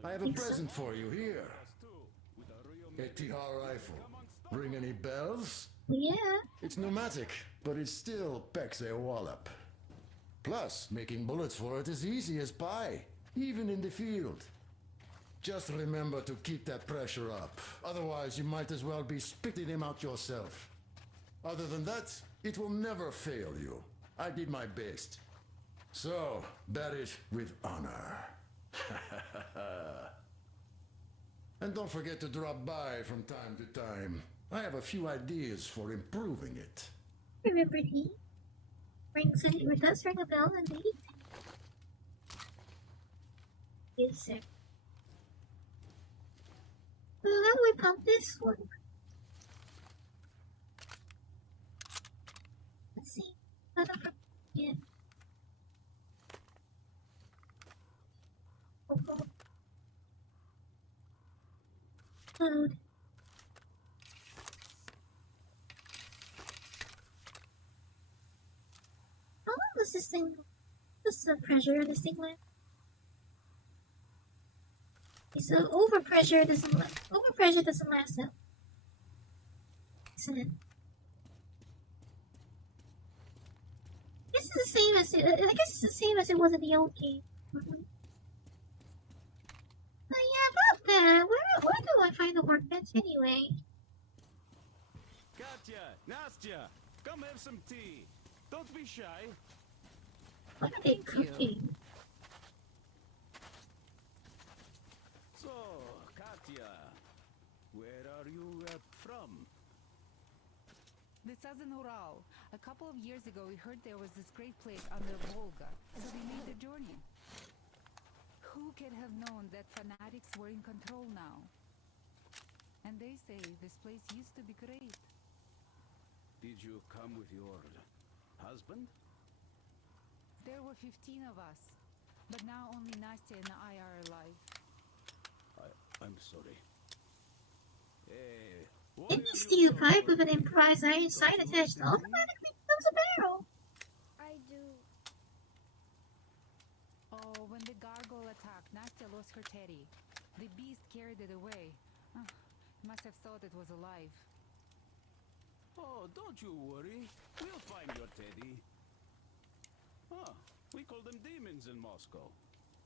I have a present for you here. A TR rifle. Ring any bells? Yeah. It's pneumatic, but it still packs a wallop. Plus, making bullets for it is easy as pie, even in the field. Just remember to keep that pressure up. Otherwise, you might as well be spitting him out yourself. Other than that, it will never fail you. I did my best. So, bear it with honor. And don't forget to drop by from time to time. I have a few ideas for improving it. Remembered he? Rings it does ring a bell indeed. Yes, sir. So how do we pump this one? Let's see. I don't forget. does this thing? What's the pressure of this thing like? So overpressure doesn't last though. Isn't it? This is the same as I guess it's the same as it was in the old game. Oh yeah, about that. Where do I find the workbench anyway? Katya, Nastya, come have some tea. Don't be shy. What are they cooking? So, Katya, where are you from? The southern Ural. A couple of years ago, we heard there was this great place on the Volga, so we made the journey. Who could have known that fanatics were in control now? And they say this place used to be great. Did you come with your husband? There were 15 of us, but now only Nastya and I are alive. I'm sorry. Any steel pipe with an improvised iron sight attached automatically becomes a barrel. I do. Oh, when the gargoyle attacked, Nastya lost her teddy. The beast carried it away. Must have thought it was alive. Oh, don't you worry. We'll find your teddy. Ah, we call them demons in Moscow.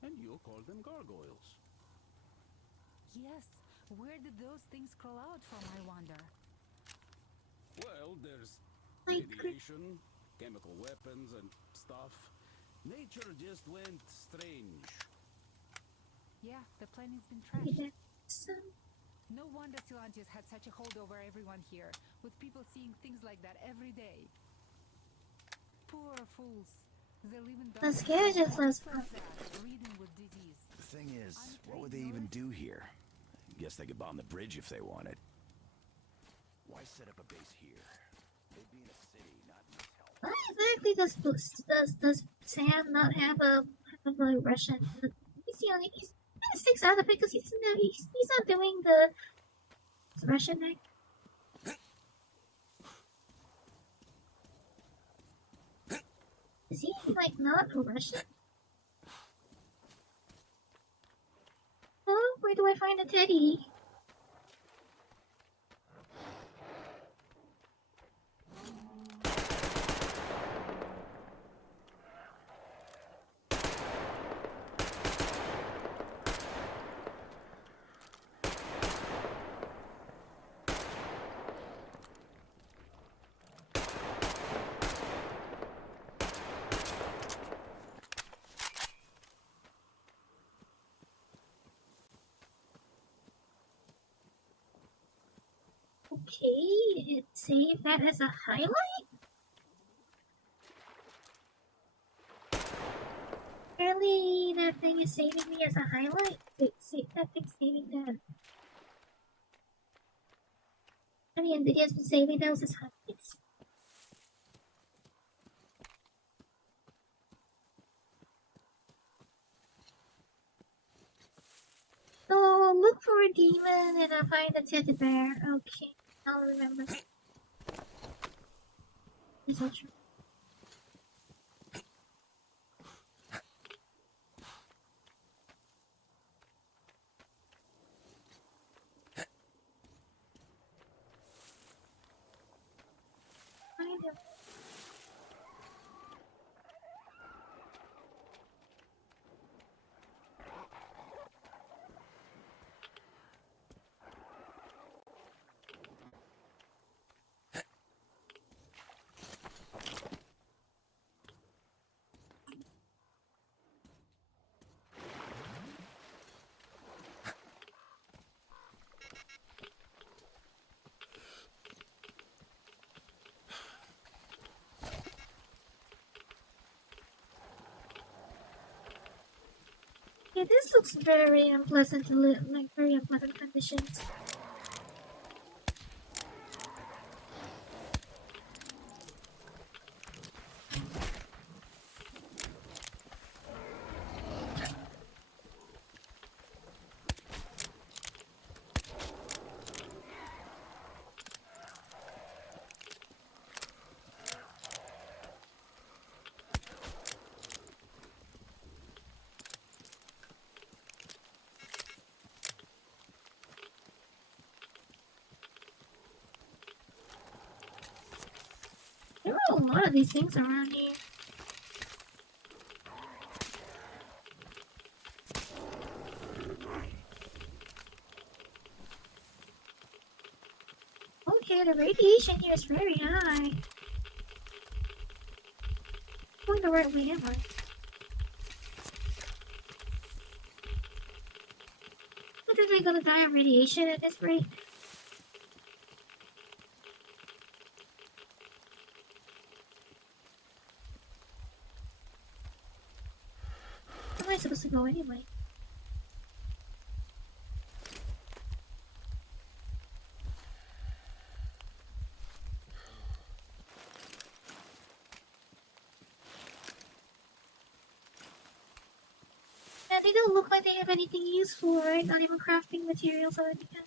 And you call them gargoyles. Yes, where did those things crawl out from, I wonder? Well, there's radiation, chemical weapons and stuff. Nature just went strange. Yeah, the planet's been trashed. No wonder Silantius had such a hold over everyone here, with people seeing things like that every day. Poor fools. They live in The scavenger's last reading with disease. The thing is, what would they even do here? Guess they could bomb the bridge if they wanted. Why set up a base here? They'd be in a city, not in this hell. Why exactly does Sam not have a Russian? He's the only he sticks out of it because he's not doing the Russian thing. Is he like not a Russian? Oh, where do I find a teddy? Okay, it saved that as a highlight? Apparently that thing is saving me as a highlight. That thing's saving that. I mean, NVIDIA's been saving those as highlights. So, look for a demon and I'll find a teddy bear. Okay, I'll remember. Is that true? Find him. Yeah, this looks very unpleasant to live, like very unpleasant conditions. lot of these things around here. Okay, the radiation here is very high. Going the right way, am I? What if we're gonna die of radiation at this rate? Where am I supposed to go anyway? Yeah, they don't look like they have anything useful, right? Not even crafting materials or anything.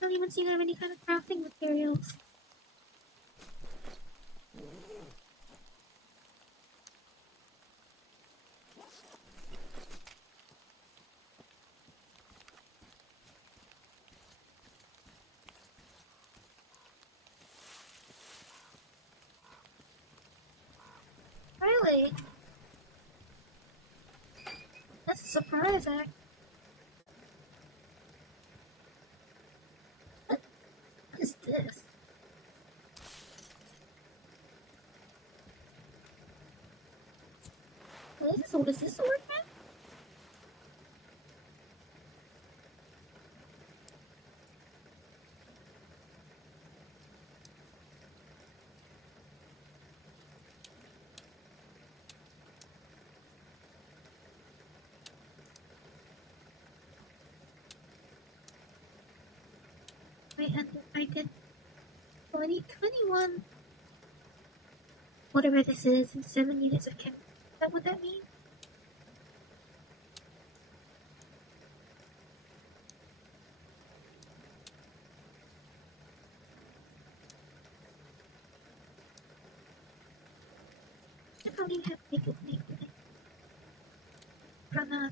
Don't even seem to have any kind of crafting materials. Really? That's a surprise, act. What is this? What is this? What is this sword, man? Wait, I did 21. Whatever this is, and 7 units of chem. Is that what that means? I don't even have to make it. From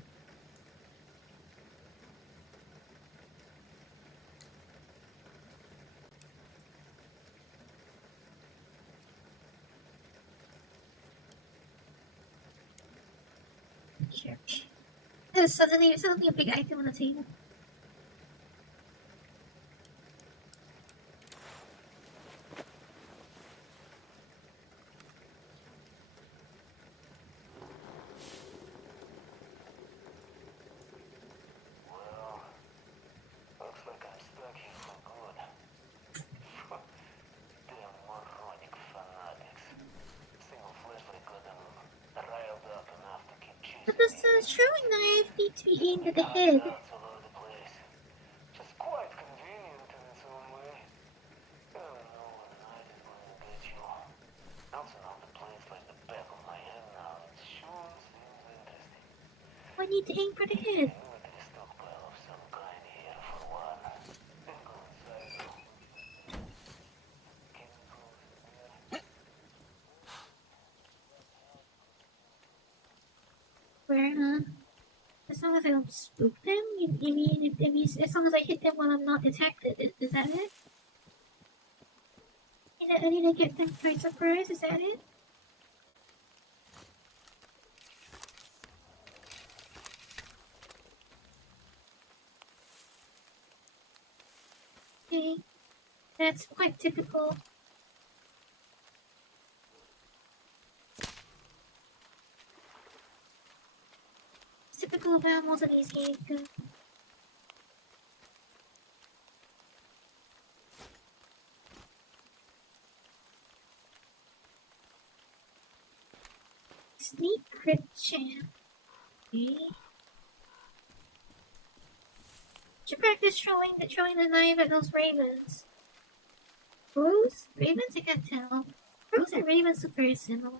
Sure. There's suddenly a big item on the table. Well, looks like I'm stuck here for good. Damn moronic fanatics. Single flesh like got them riled up enough to keep chasing But the throwing knife needs to be aimed at the head. all over the place. Just quite convenient in its own way. You don't know when night is going to get you. Bouncing off the place like the back of my head now, it sure seems interesting. I need to aim for the head. Military stockpile of some kind here for one. Then go inside though. Chemicals in there. Where, as long as I don't spook them? You mean as long as I hit them while I'm not detected, is that it? I need to get them by surprise, is that it? Okay, that's quite typical. It's typical of animals in these games, too. Sneak crit champ. Okay. Should practice throwing the knife at those ravens. Crows? Ravens? I can't tell. Crows and ravens look very similar.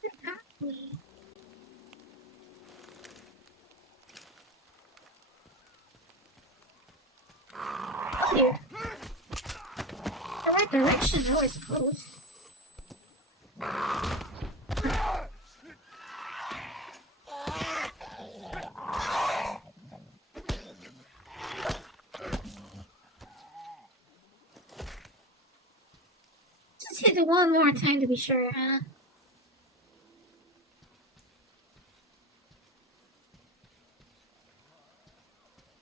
Where are we? Oh dear. The right direction, though, I suppose. hit it one more time to be sure, huh?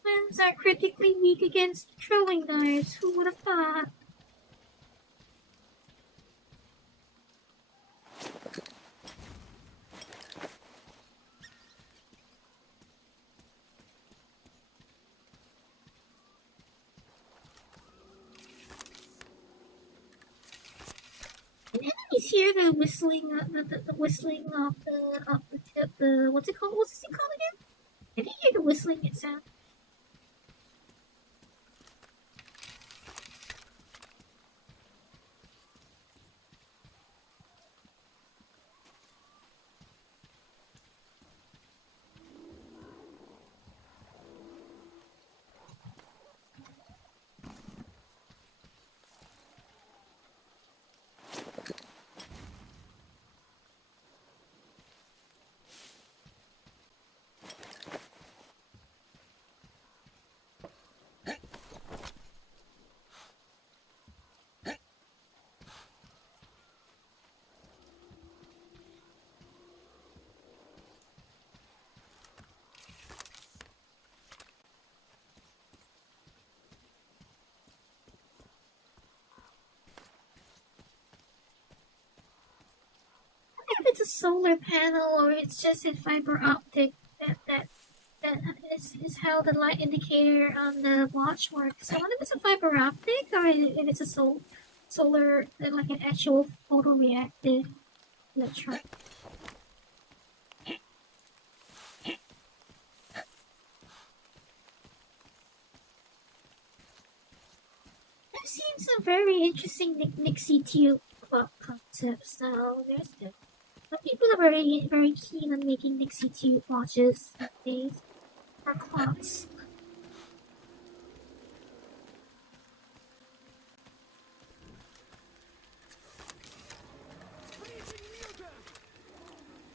Winds are critically weak against throwing knives. Who would have thought? Enemies hear the whistling, the whistling of the tip. The what's it called? What's this thing called again? Did you hear the whistling? It sound. If it's a solar panel or it's just a fiber optic that is how the light indicator on the watch works. I wonder if it's a fiber optic or if it's a solar, like an actual photoreactive electron. I've seen some very interesting Nixie tube clock concepts. So there's good. Some people are very keen on making Nixie tube watches these days, or clocks.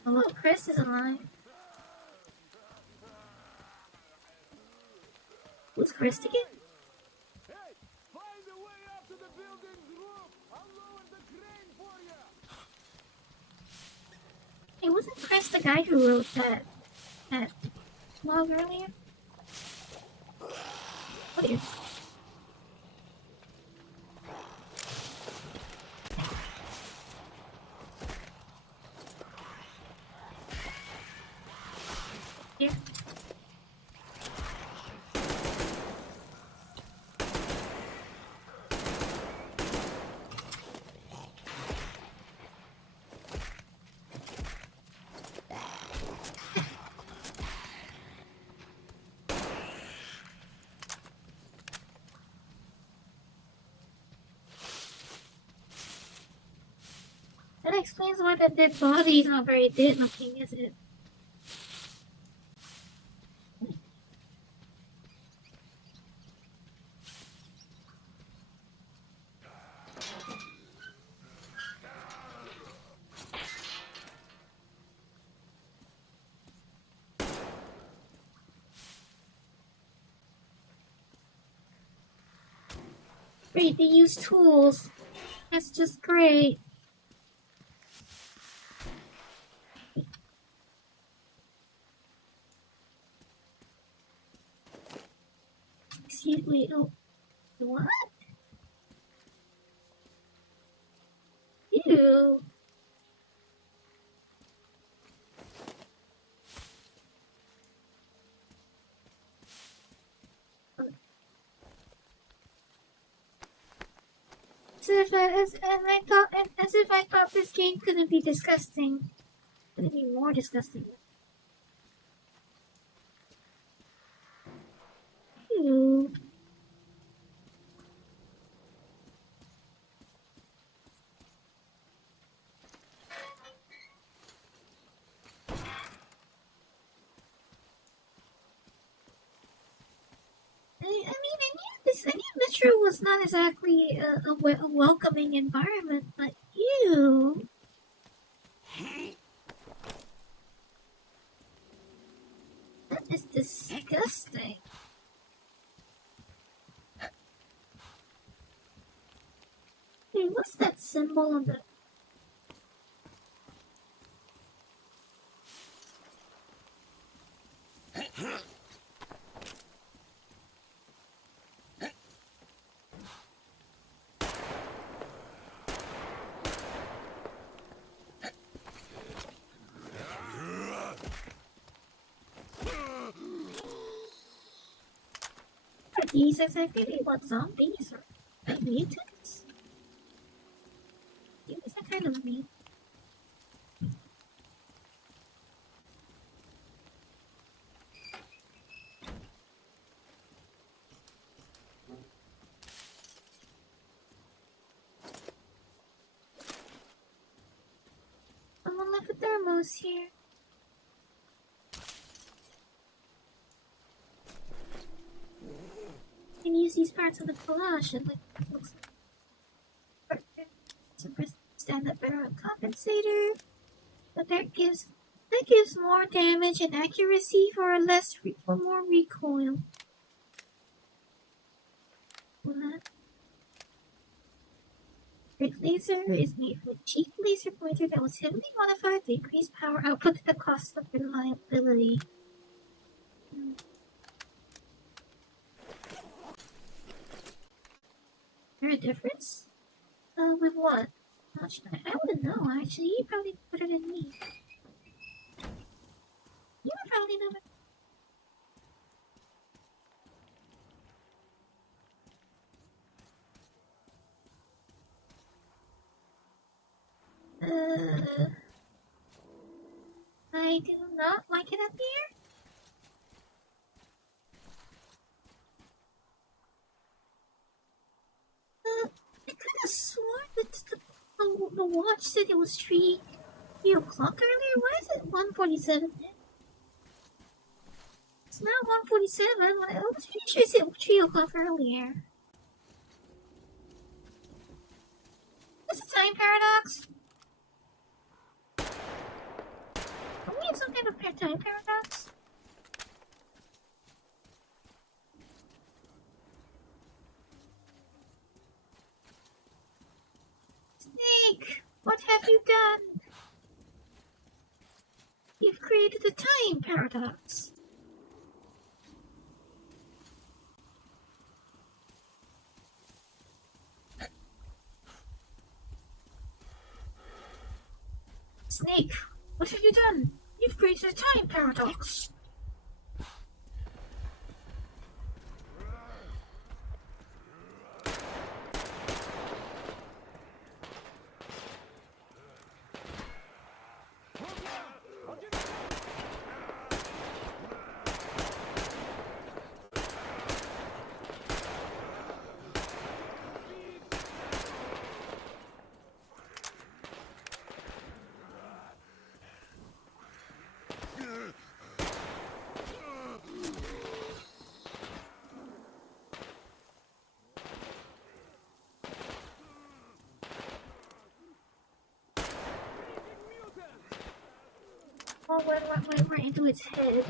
Oh, look, Chris is alive. Who's Chris again? Hey, find a way up to the building's roof. I'll lower the crane for you. Hey, wasn't Chris the guy who wrote that blog earlier? Oh dear. Here. That explains why that dead body is not very dead looking, is it? Great, they use tools. That's just great. Excuse me, oh, what? Ew. As if I thought this game couldn't be disgusting. Couldn't be more disgusting. Ew. I knew Metro was not exactly a welcoming environment, but ew. That is disgusting. Hey, what's that symbol on the... Are these exactly what zombies or mutants? Dude, is that kind of mean? Someone left a thermos here. You can use these parts of the collage and like looks like to stand up better on compensator, but that gives more damage and accuracy for more recoil. What? Great laser is made with a cheap laser pointer that was heavily modified to increase power output at the cost of reliability. Is there a difference? With what? I wouldn't know, actually. You probably put it in me. You would probably know it. I do not like it up here. I could have sworn that the watch said it was 3 o'clock earlier. Why is it 1:47? It's not 1:47. I was pretty sure it said 3 o'clock earlier. Is it time paradox? Are we in some kind of time paradox? Snake, what have you done? You've created a time paradox. Snake, what have you done? You've created a time paradox. Oh, went right into its head.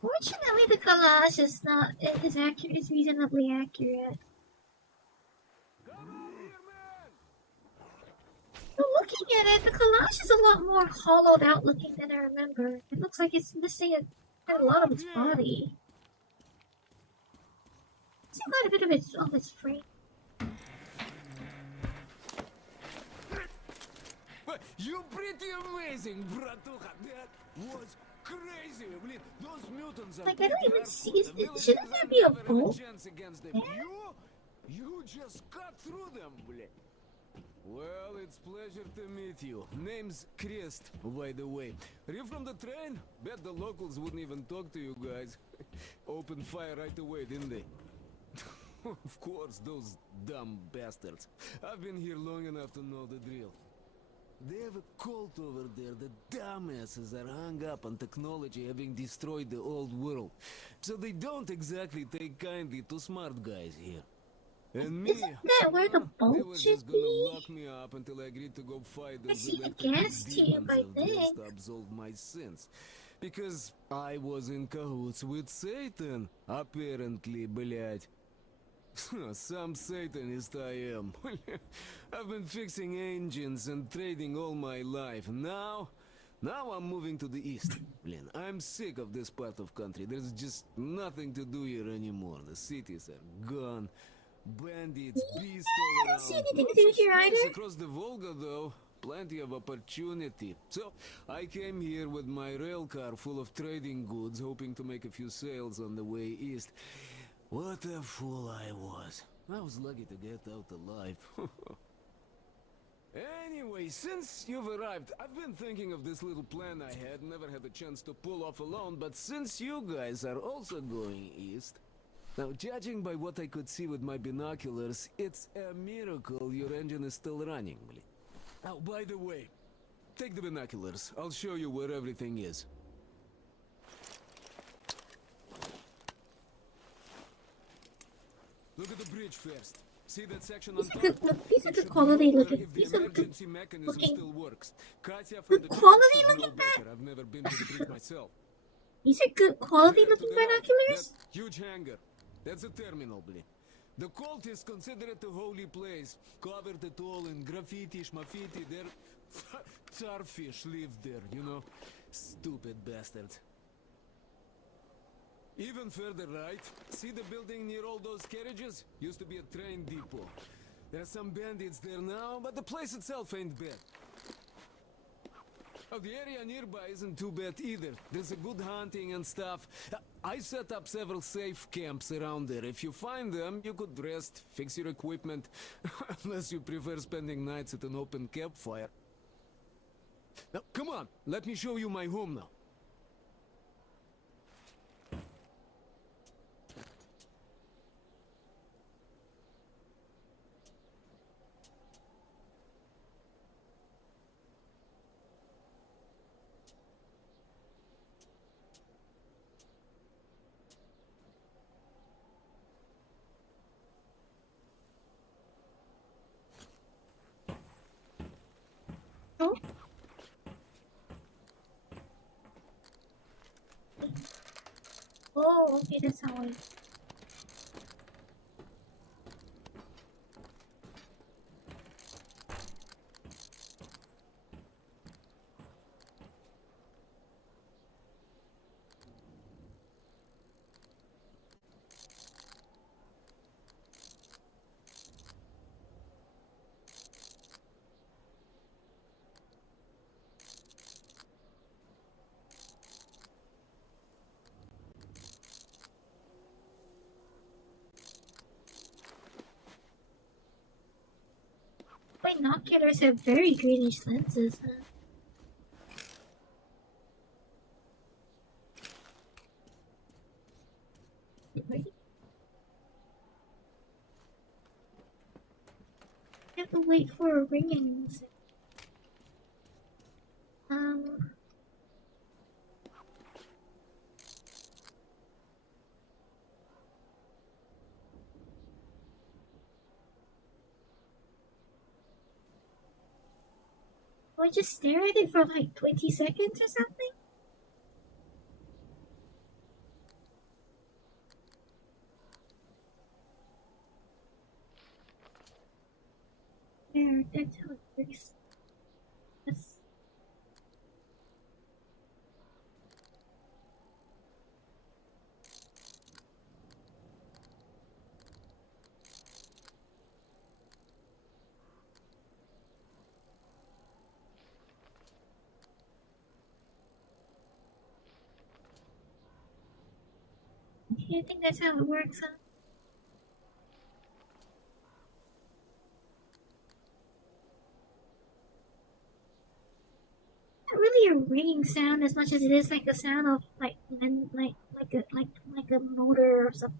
Fortunately, the collage is accurate. It's reasonably accurate. But looking at it, the collage is a lot more hollowed out looking than I remember. It looks like it's missing a lot of its body. It's quite a bit of its frame. You pretty amazing, bratuха. That was crazy. Those mutants are Like, I don't even see it. Shouldn't there I've be a never had bolt? chance against them. Yeah. You just cut through them, блядь. Well, it's pleasure to meet you. Name's Crest, by the way. Are you from the train? Bet the locals wouldn't even talk to you guys. Opened fire right away, didn't they? Of course, those dumb bastards. I've been here long enough to know the drill. They have a cult over there. The dumbasses are hung up on technology having destroyed the old world. So they don't exactly take kindly to smart guys here. And me, Isn't that where the they bolt were should just gonna be? lock me up until I agreed to go fight I those see the electric gas tube, demons I of theirs think. to absolve my sins. Because I was in cahoots with Satan, apparently, блядь. Some Satanist I am. I've been fixing engines and trading all my life. Now I'm moving to the east. Blin, I'm sick of this part of country. There's just nothing to do here anymore. The cities are gone. Bandits, beasts all I don't see around. anything to Lots do of here space either. across the Volga, though. Plenty of opportunity. So, I came here with my rail car full of trading goods, hoping to make a few sales on the way east. What a fool I was. I was lucky to get out alive. Anyway, since you've arrived, I've been thinking of this little plan I had. Never had a chance to pull off alone, but since you guys are also going east... Now, judging by what I could see with my binoculars, it's a miracle your engine is still running. Oh, by the way, take the binoculars. I'll show you where everything is. Look at the bridge first. See that section on top? These are good quality looking. These are good looking. Good quality looking binoculars. I've never been to the bridge myself. These are good quality looking binoculars. That huge hangar. That's a terminal, Bli. The cultists consider it a holy place. Covered it all in graffiti, schmaffiti. Their starfish live there, you know. Stupid bastards. Even further right, see the building near all those carriages? Used to be a train depot. There are some bandits there now, but the place itself ain't bad. Oh, the area nearby isn't too bad either. There's a good hunting and stuff. I set up several safe camps around there. If you find them, you could rest, fix your equipment. Unless you prefer spending nights at an open campfire. Now, come on, let me show you my home now. Oh. Oh, okay, that's how I... Binoculars have very greenish lenses. Ready? I have to wait for a ringing. Do I just stare at it for like 20 seconds or something? There, that's how it works. That's... I think that's how it works, huh? Not really a ringing sound as much as it is like a sound of like a motor or something.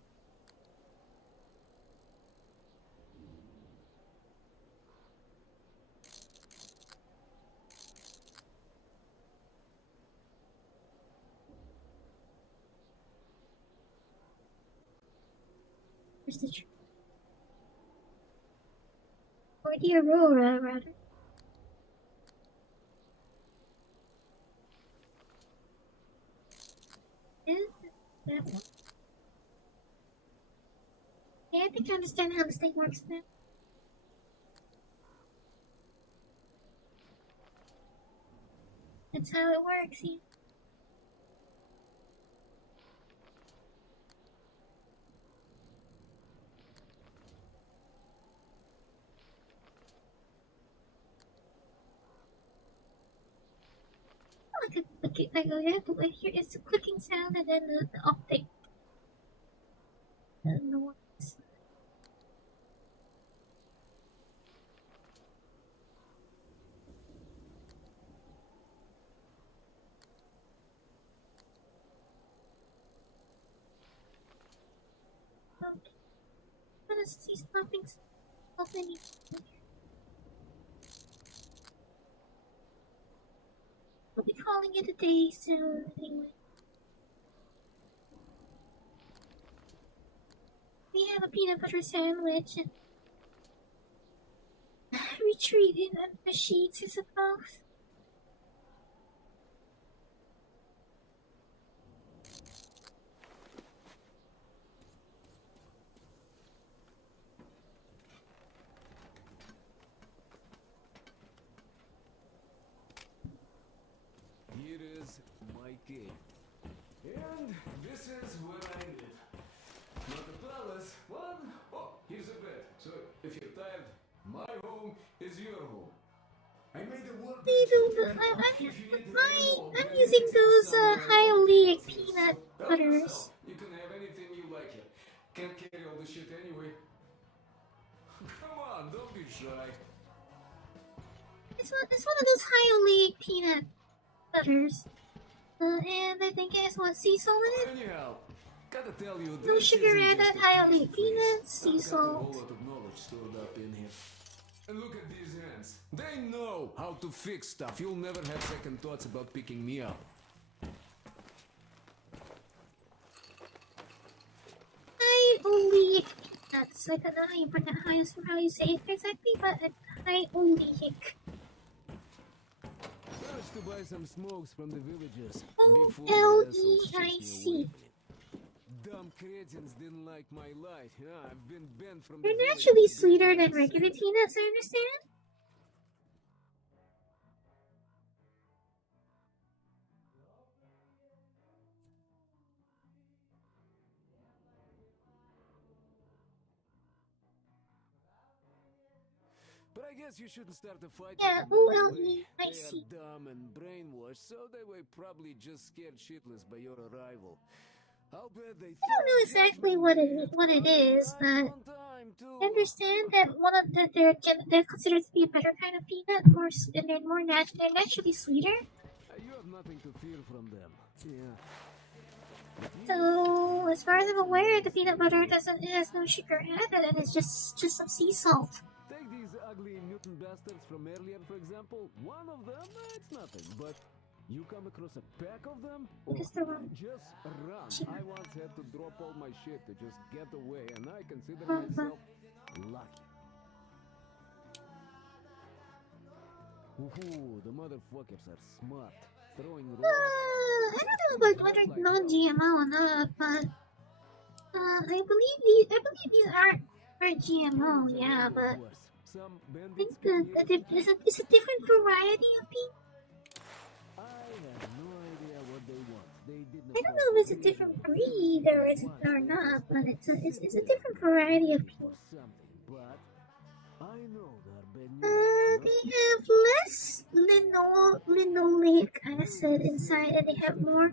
Where's the tree? Or the aurora, rather. Is that one? Yeah, think I understand how this thing works now. That's how it works, yeah. Like here it's the clicking sound and then the optic. The noise. Okay. I'm gonna see something opening. We'll be calling it a day soon, anyway. We have a peanut butter sandwich and retreating under the sheets, I suppose. Here is my cave. And this is where I live. Not a palace, but oh, here's a bed. So if you're tired, my home is your home. I made a workbench. I'm using those high oleic peanut butters. You can have anything you like here. Can't carry all the shit anyway. Come on, don't be shy. It's one of those high oleic peanut butters. And I think it has sea salt in it. Anyhow, gotta tell you, No sugar added, high oleic peanuts, sea I've got a whole salt. lot of knowledge stored up in here. And look at these hands. They know how to fix stuff. You'll never have second thoughts about picking me up. High oleic peanuts. I don't know how you pronounce how you say it exactly, but high oleic. Managed to buy some smokes from the villagers. O-L-E-I-C. Dumb cretins didn't like my light. Yeah, I've been banned from They're the naturally village. sweeter than regular peanuts, I understand. But I guess you shouldn't start a fight. Yeah, with them right away. O-L-E-I-C. They are dumb and brainwashed, so they were probably just scared shitless by your arrival. I'll bet they I don't know exactly what it is, but I understand that they're considered to be a better kind of peanut, and they're naturally sweeter. You have nothing to fear from them. Yeah. So as far as I'm aware, the peanut butter has no sugar added, and it's just some sea salt. Take these ugly mutant bastards from earlier, for example. One of them, it's nothing, but you come across a pack of them? Just run. Just run. I once had to drop all my shit to just get away, and I consider myself lucky. Ooh, the motherfuckers are smart. Throwing I don't know about whether it's non-GMO or not, but I believe these aren't GMO, yeah, but I think it's a different variety of peanut. I have no idea what they want. They didn't. I don't know if it's a different breed or not, but it's a different variety of peanut. But I know They have less linoleic acid inside, and they have more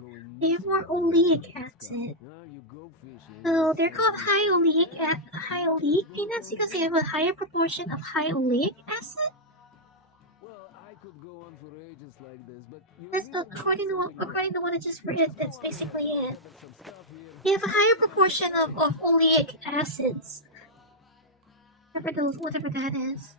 oleic acid. So they're called high oleic peanuts because they have a higher proportion of high oleic acid. Well, I could go on for ages like this, but That's according to what I just read. That's basically it. They have a higher proportion of oleic acids. Whatever that is.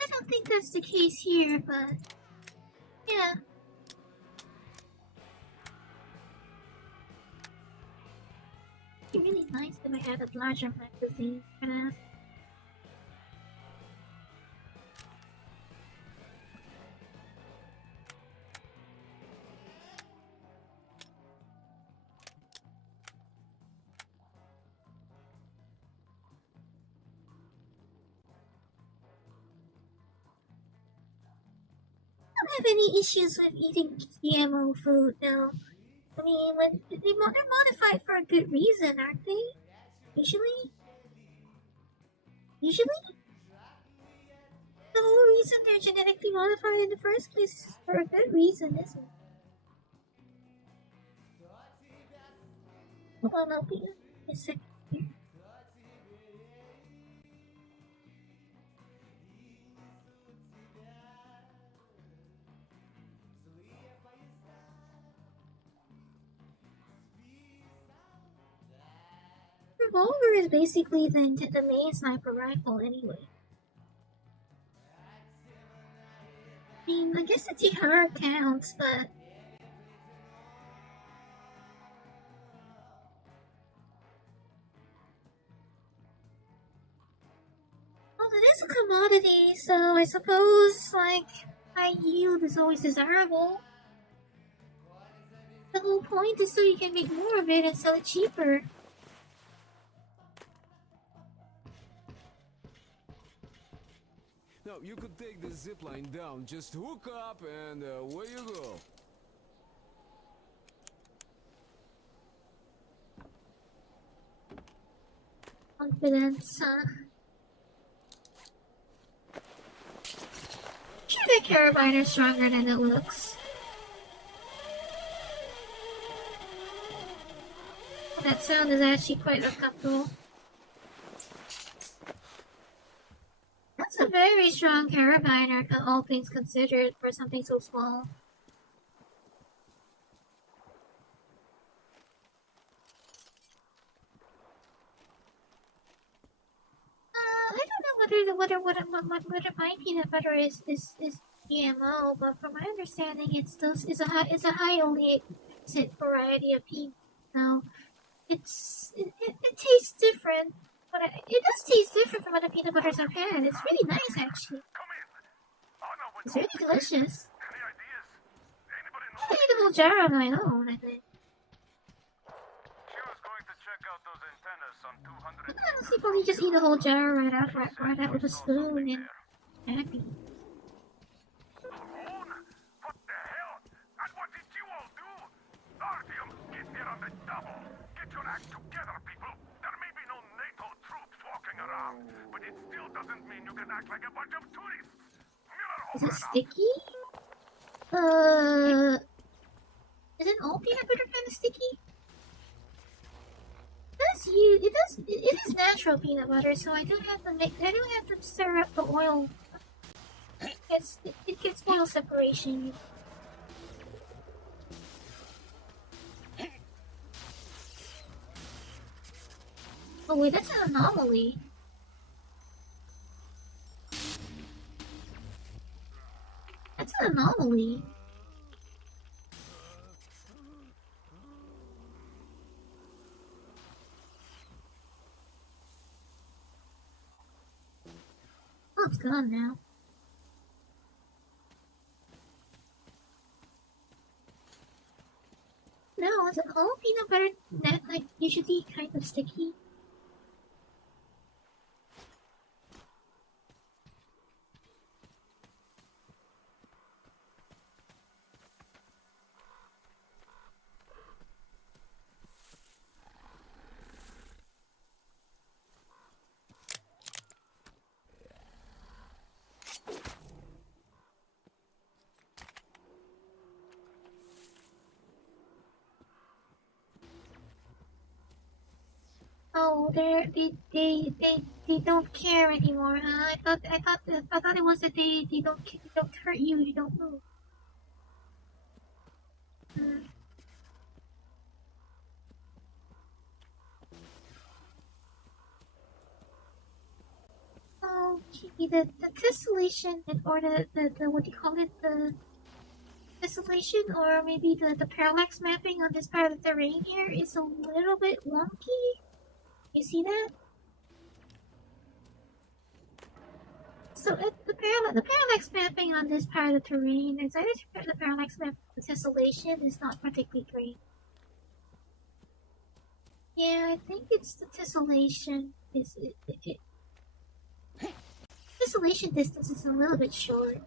I don't think that's the case here, but yeah. It'd be really nice if I had a larger magazine for that. don't have any issues with eating GMO food, no. I mean, they're modified for a good reason, aren't they? Usually? The whole reason they're genetically modified in the first place is for a good reason, isn't it? Hold on, I'll be a second here. Revolver is basically the main sniper rifle anyway. I mean, I guess the T-Har counts, but... Well, it is a commodity, so I suppose, like, high yield is always desirable. The whole point is so you can make more of it and sell it cheaper. Now, you could take the zipline down, just hook up and away you go. Confidence, huh? Sure, the carabine is stronger than it looks. That sound is actually quite uncomfortable. That's a very strong carabiner, all things considered, for something so small. I don't know whether my peanut butter is GMO, but from my understanding, it's a high oleate variety of peanut. Now, it tastes different, but it does taste different from other peanut butters I've had. It's really nice, actually. It's really delicious. I ate a whole jar on my own, I think. I can honestly probably just eat a whole jar right out with a spoon and happy. But it still doesn't mean you can act like a bunch of tourists. Is it sticky? Isn't all peanut butter kind of sticky? It is natural peanut butter, so I don't have to stir up the oil. It gets oil separation. Oh wait, that's an anomaly. That's an anomaly. Oh, it's gone now. No, it's an all peanut butter that like usually kind of sticky. Oh, they don't care anymore, huh? I thought it was that they don't hurt you. You don't move. Oh, gee, the tessellation or the what do you call it, the tessellation or maybe the parallax mapping on this part of the terrain here is a little bit wonky. You see that? So the parallax mapping on this part of the terrain is either the parallax map the tessellation is not particularly great. Yeah, I think it's the tessellation. Tessellation distance is a little bit short.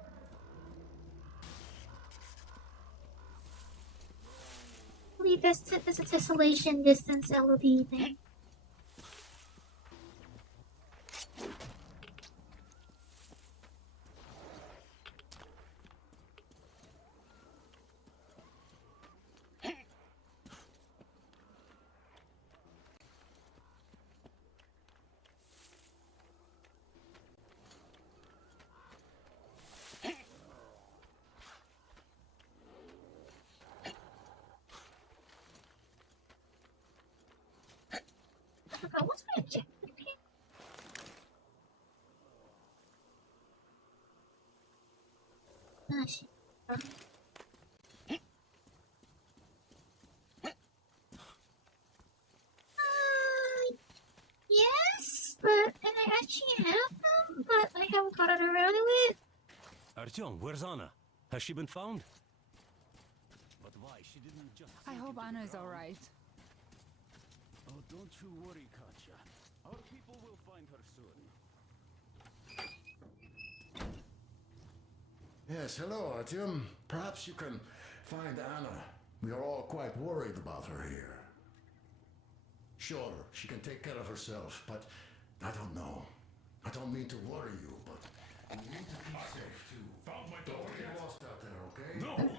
believe it's a tessellation distance LOD thing. I forgot what's my objective here? Ah, shit. Yes, but and I actually have them, but I haven't gotten around to it. Artyom, where's Anna? Has she been found? But why? She didn't just... I hope Anna is alright. Oh, don't you worry, Katya. Our people will find her soon. Yes, hello, Artyom. Perhaps you can find Anna. We are all quite worried about her here. Sure, she can take care of herself, but I don't know. I don't mean to worry you, but you need to keep safe too. Found my Don't daughter get yet? lost out there, okay? No!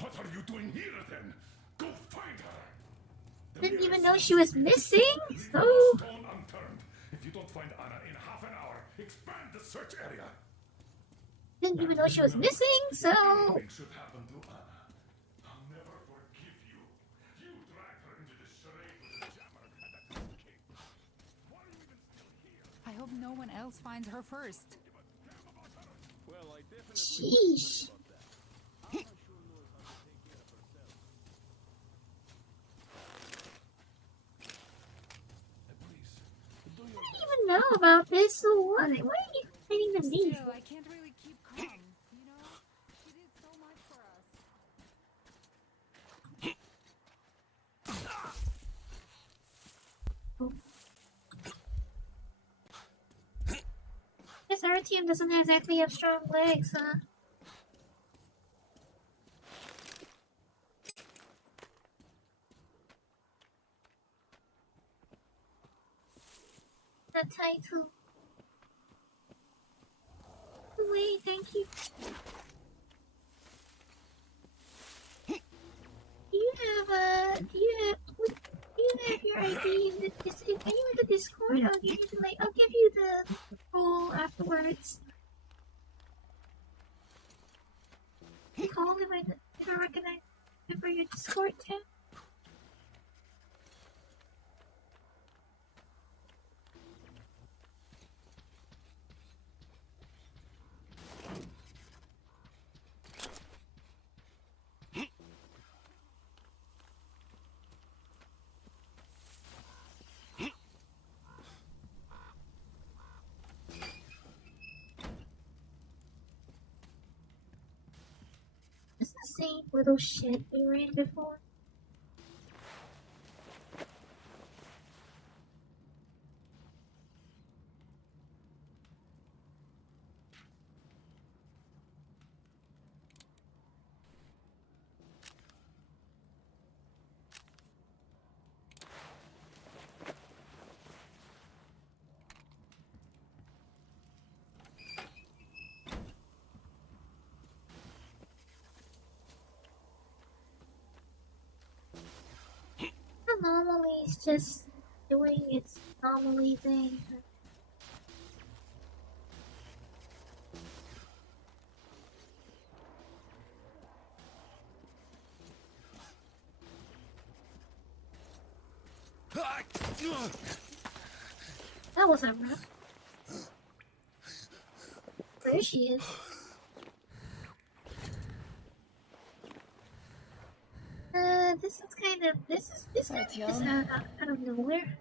What are you doing here then? Go find her! Didn't even know she was missing, so... Stone unturned. If you don't find Anna in half an hour, expand the search area. Didn't even know she was missing, so... Anything should happen to Anna. I'll never forgive you. You dragged her into this charade with the jammer and had that escape. Why are you even still here? I hope no one else finds her first. Well, I definitely Sheesh. about that. Anna sure knows how to take care of herself. Please, do I your didn't even know about this, so what? Why are you complaining to me? Still, I can't really keep calm. You know, she did so much for us. Guess our team doesn't exactly have strong legs, huh? The title. Wait, thank you. Do you have your ID in the are you in the Discord? I'll give you the role afterwards. Call if I recognize it for your Discord tab. It's the same little shit we ran before. Anomaly is just doing its anomaly thing. That wasn't rough. There she is. This out of nowhere.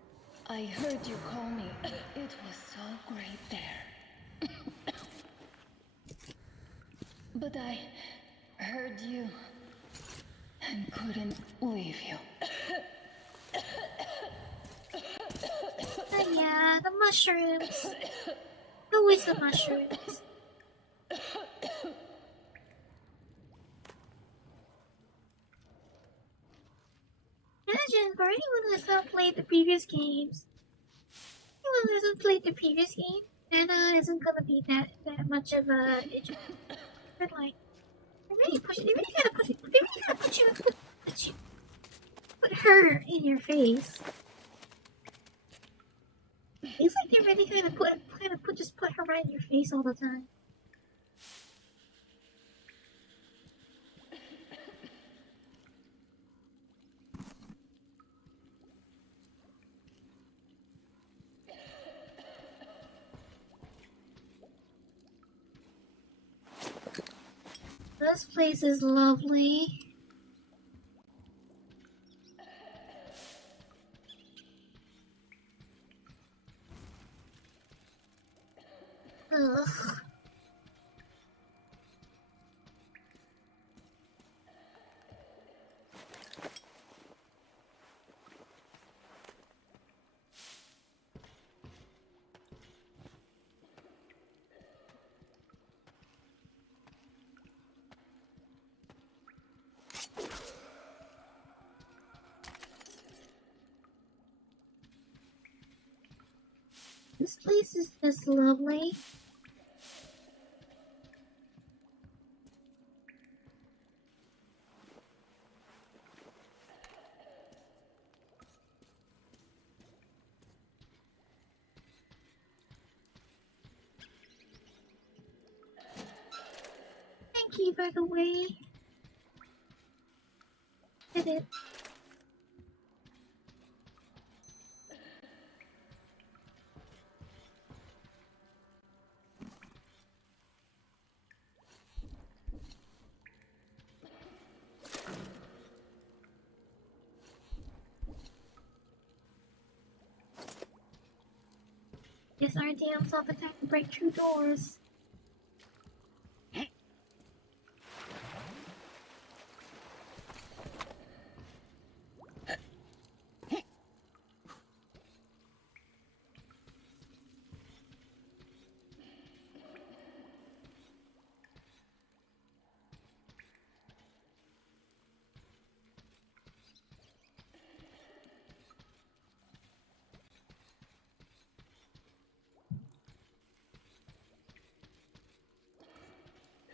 I heard you call me. It was so great there. But I heard you and couldn't leave you. Yeah, the mushrooms. Always the mushrooms. anyone who has not played the previous games, anyone who hasn't played the previous game, Anna isn't gonna be that much of a bitch. But like, they really gotta put her in your face. It's like they really kind of put her right in your face all the time. This place is lovely. Ugh. This place is just lovely. Thank you, by the way. Did it. Guess our DMs all the time to break through doors.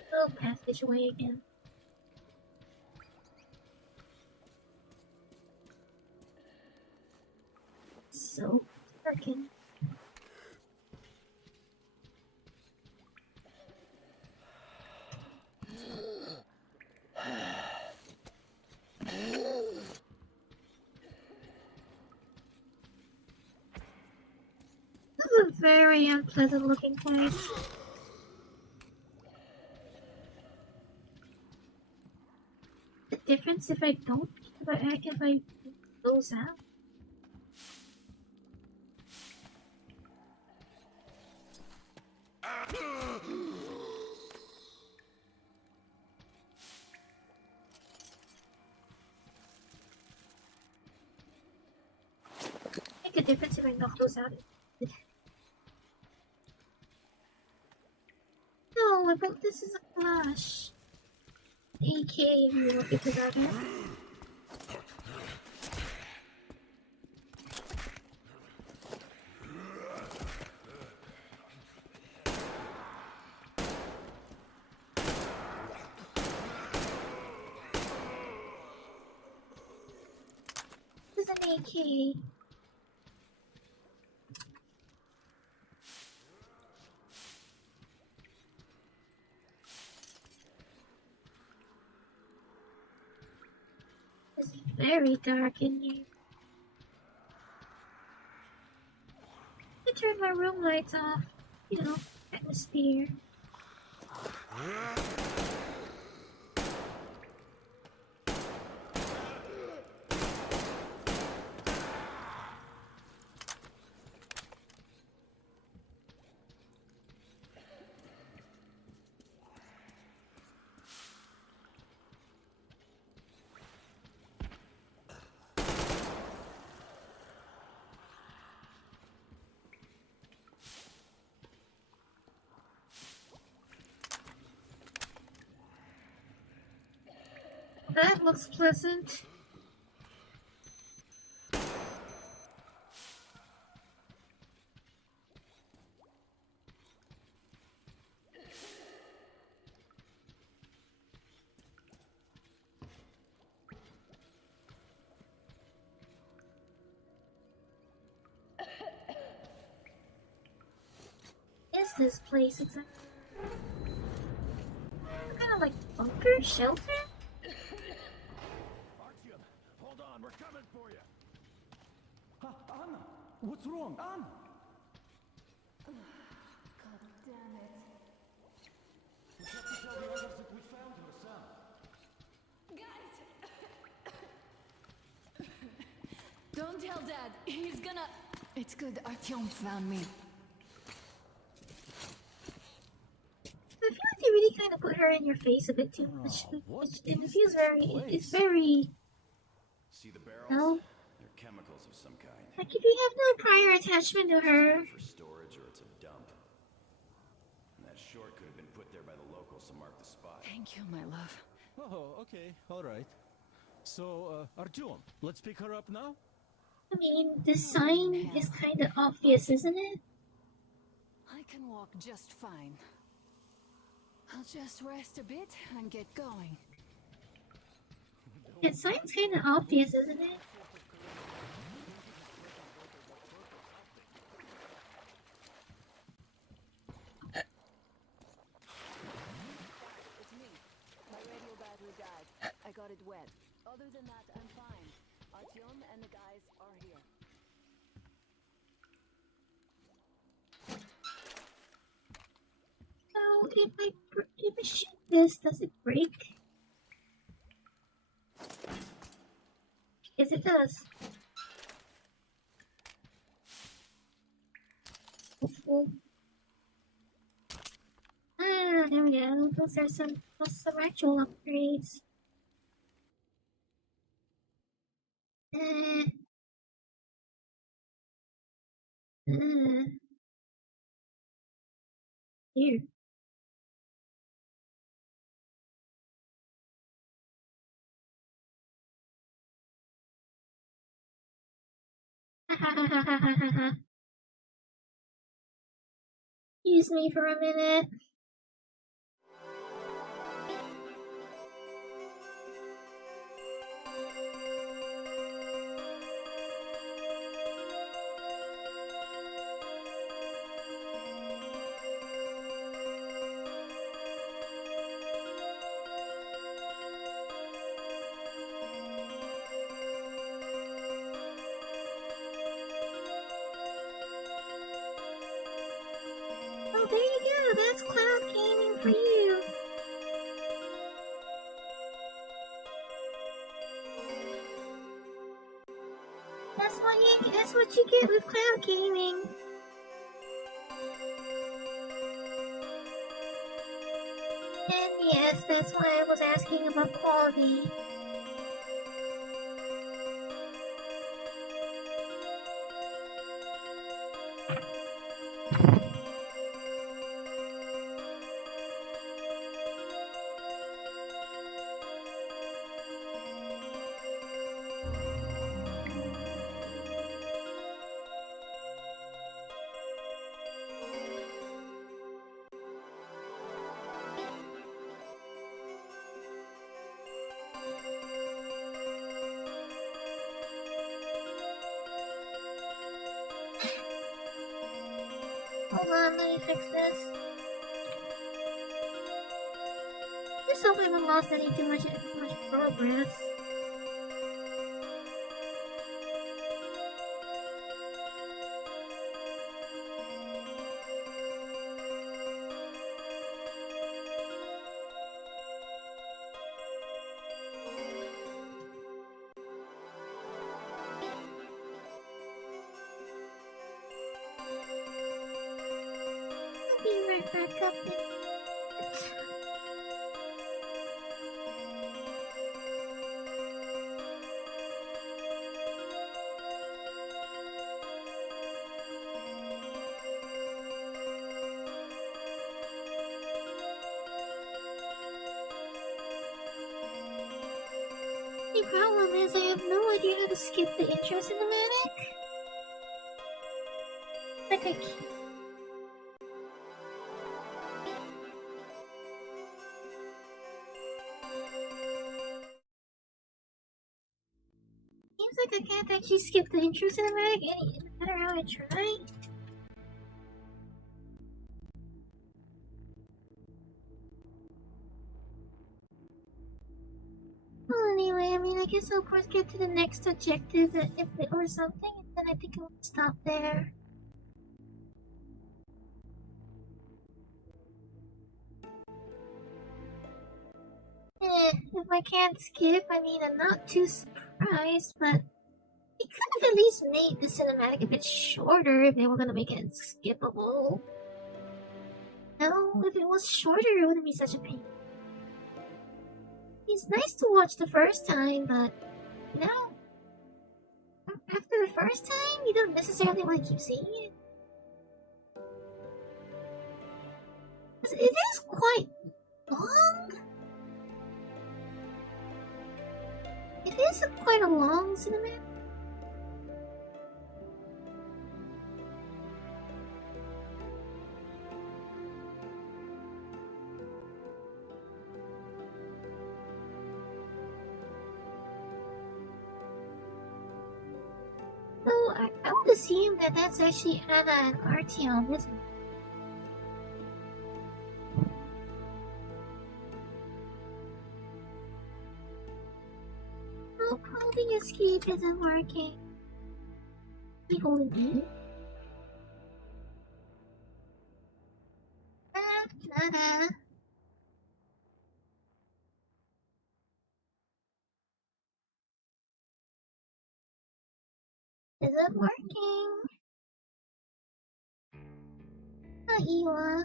Little passageway again. So freaking. This is a very unpleasant looking place. The difference if I don't, if I close out. Make a difference if I don't close out. No, but this is a flash. AK if you look into that. This is an AK. It's very dark in here. I turned my room lights off. You know, atmosphere. That looks pleasant. this place exactly? Kind of like bunker shelter? Artyom, hold on, we're coming for you. Anna, what's wrong, Anna? God damn it. We have to tell the others that we found her son. Guys! Don't tell Dad. He's gonna... It's good Artyom found me. I feel like they really kind of put her in your face a bit too much. It feels very... It's very... See the barrels? No? They're chemicals of some kind. Like if you have no prior attachment to her... For storage or it's a dump. And that short could have been put there by the locals to mark the spot. Thank you, my love. Oh, okay, all right. So, Artyom, let's pick her up now? I mean, the sign is kind of obvious, isn't it? I can walk just fine. I'll just rest a bit and get going. That sign's kind of obvious, isn't it? It's me. My radio battery died. I got it wet. Other than that, I'm fine. Artyom and the guys are here. So, if I shoot this, does it break? Yes, it does. Hopeful. Ah, there we go. Those are some actual upgrades. Here. Excuse me for a minute. Oh, there you go. That's cloud gaming for you. That's what you get with cloud gaming. And yes, that's why I was asking about quality. Hold on, let me fix this. Just hope I haven't lost any too much progress. I'll be right back up in The problem is I have no idea how to skip the intro cinematic. Like I can't. Seems like I can't actually skip the intro cinematic no matter how I try. I mean, I guess I'll first get to the next objective or something, and then I think I'll stop there. If I can't skip, I mean, I'm not too surprised, but they could have at least made the cinematic a bit shorter if they were gonna make it skippable. No, if it was shorter, it wouldn't be such a pain. It's nice to watch the first time, but, you know, after the first time, you don't necessarily want to keep seeing it. 'Cause it is quite long. It is quite a long cinematic. So I would assume that that's actually Anna and Artyom, isn't it? Oh, holding escape isn't working. We holding E? Nada. Is it working? Iwa.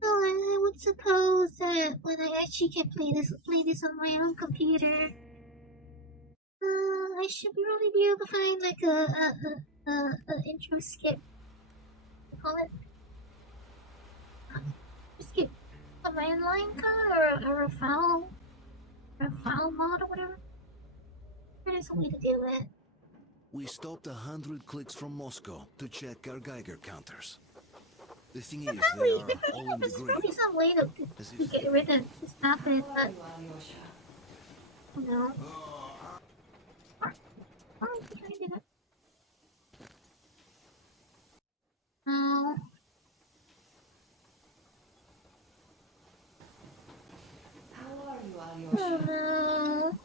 Well, I would suppose that when I actually can play this on my own computer, I should really be able to find like a intro skip. You call it skip a mainline cut or a foul mod or whatever. There's a way to do it. We stopped 100 clicks from Moscow to check our Geiger counters. The thing is, they are all in the There's green. probably some way to get rid of to stop it, but no. Oh, can I do that? No. How are you, Alyosha? Oh, no.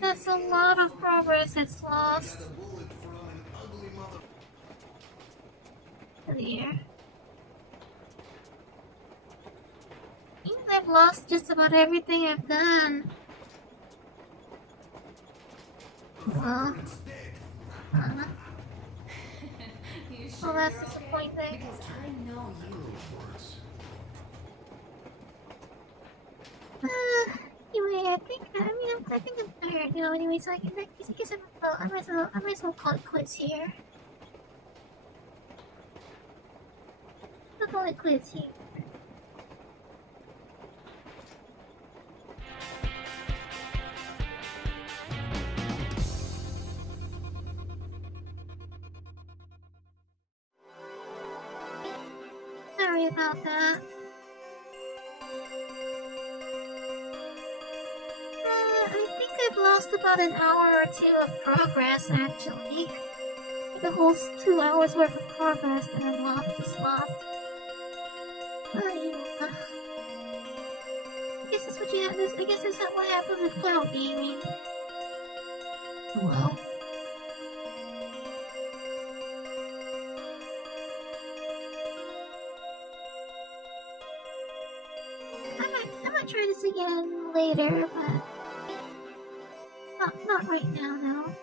That's a lot of progress that's lost. There. I think I've lost just about everything I've done. Well, well, that's disappointing. Because I know you. Anyway, I think I'm tired now. Anyway, so I guess I might as well call it quits here. I'll call it quits here. Sorry about that. I think I've lost about an hour or two of progress, actually. The whole 2 hours worth of progress that I just lost. I guess that's what you have. I guess that's not what happens with cloud gaming. Well. I might try this again later, but not right now, no.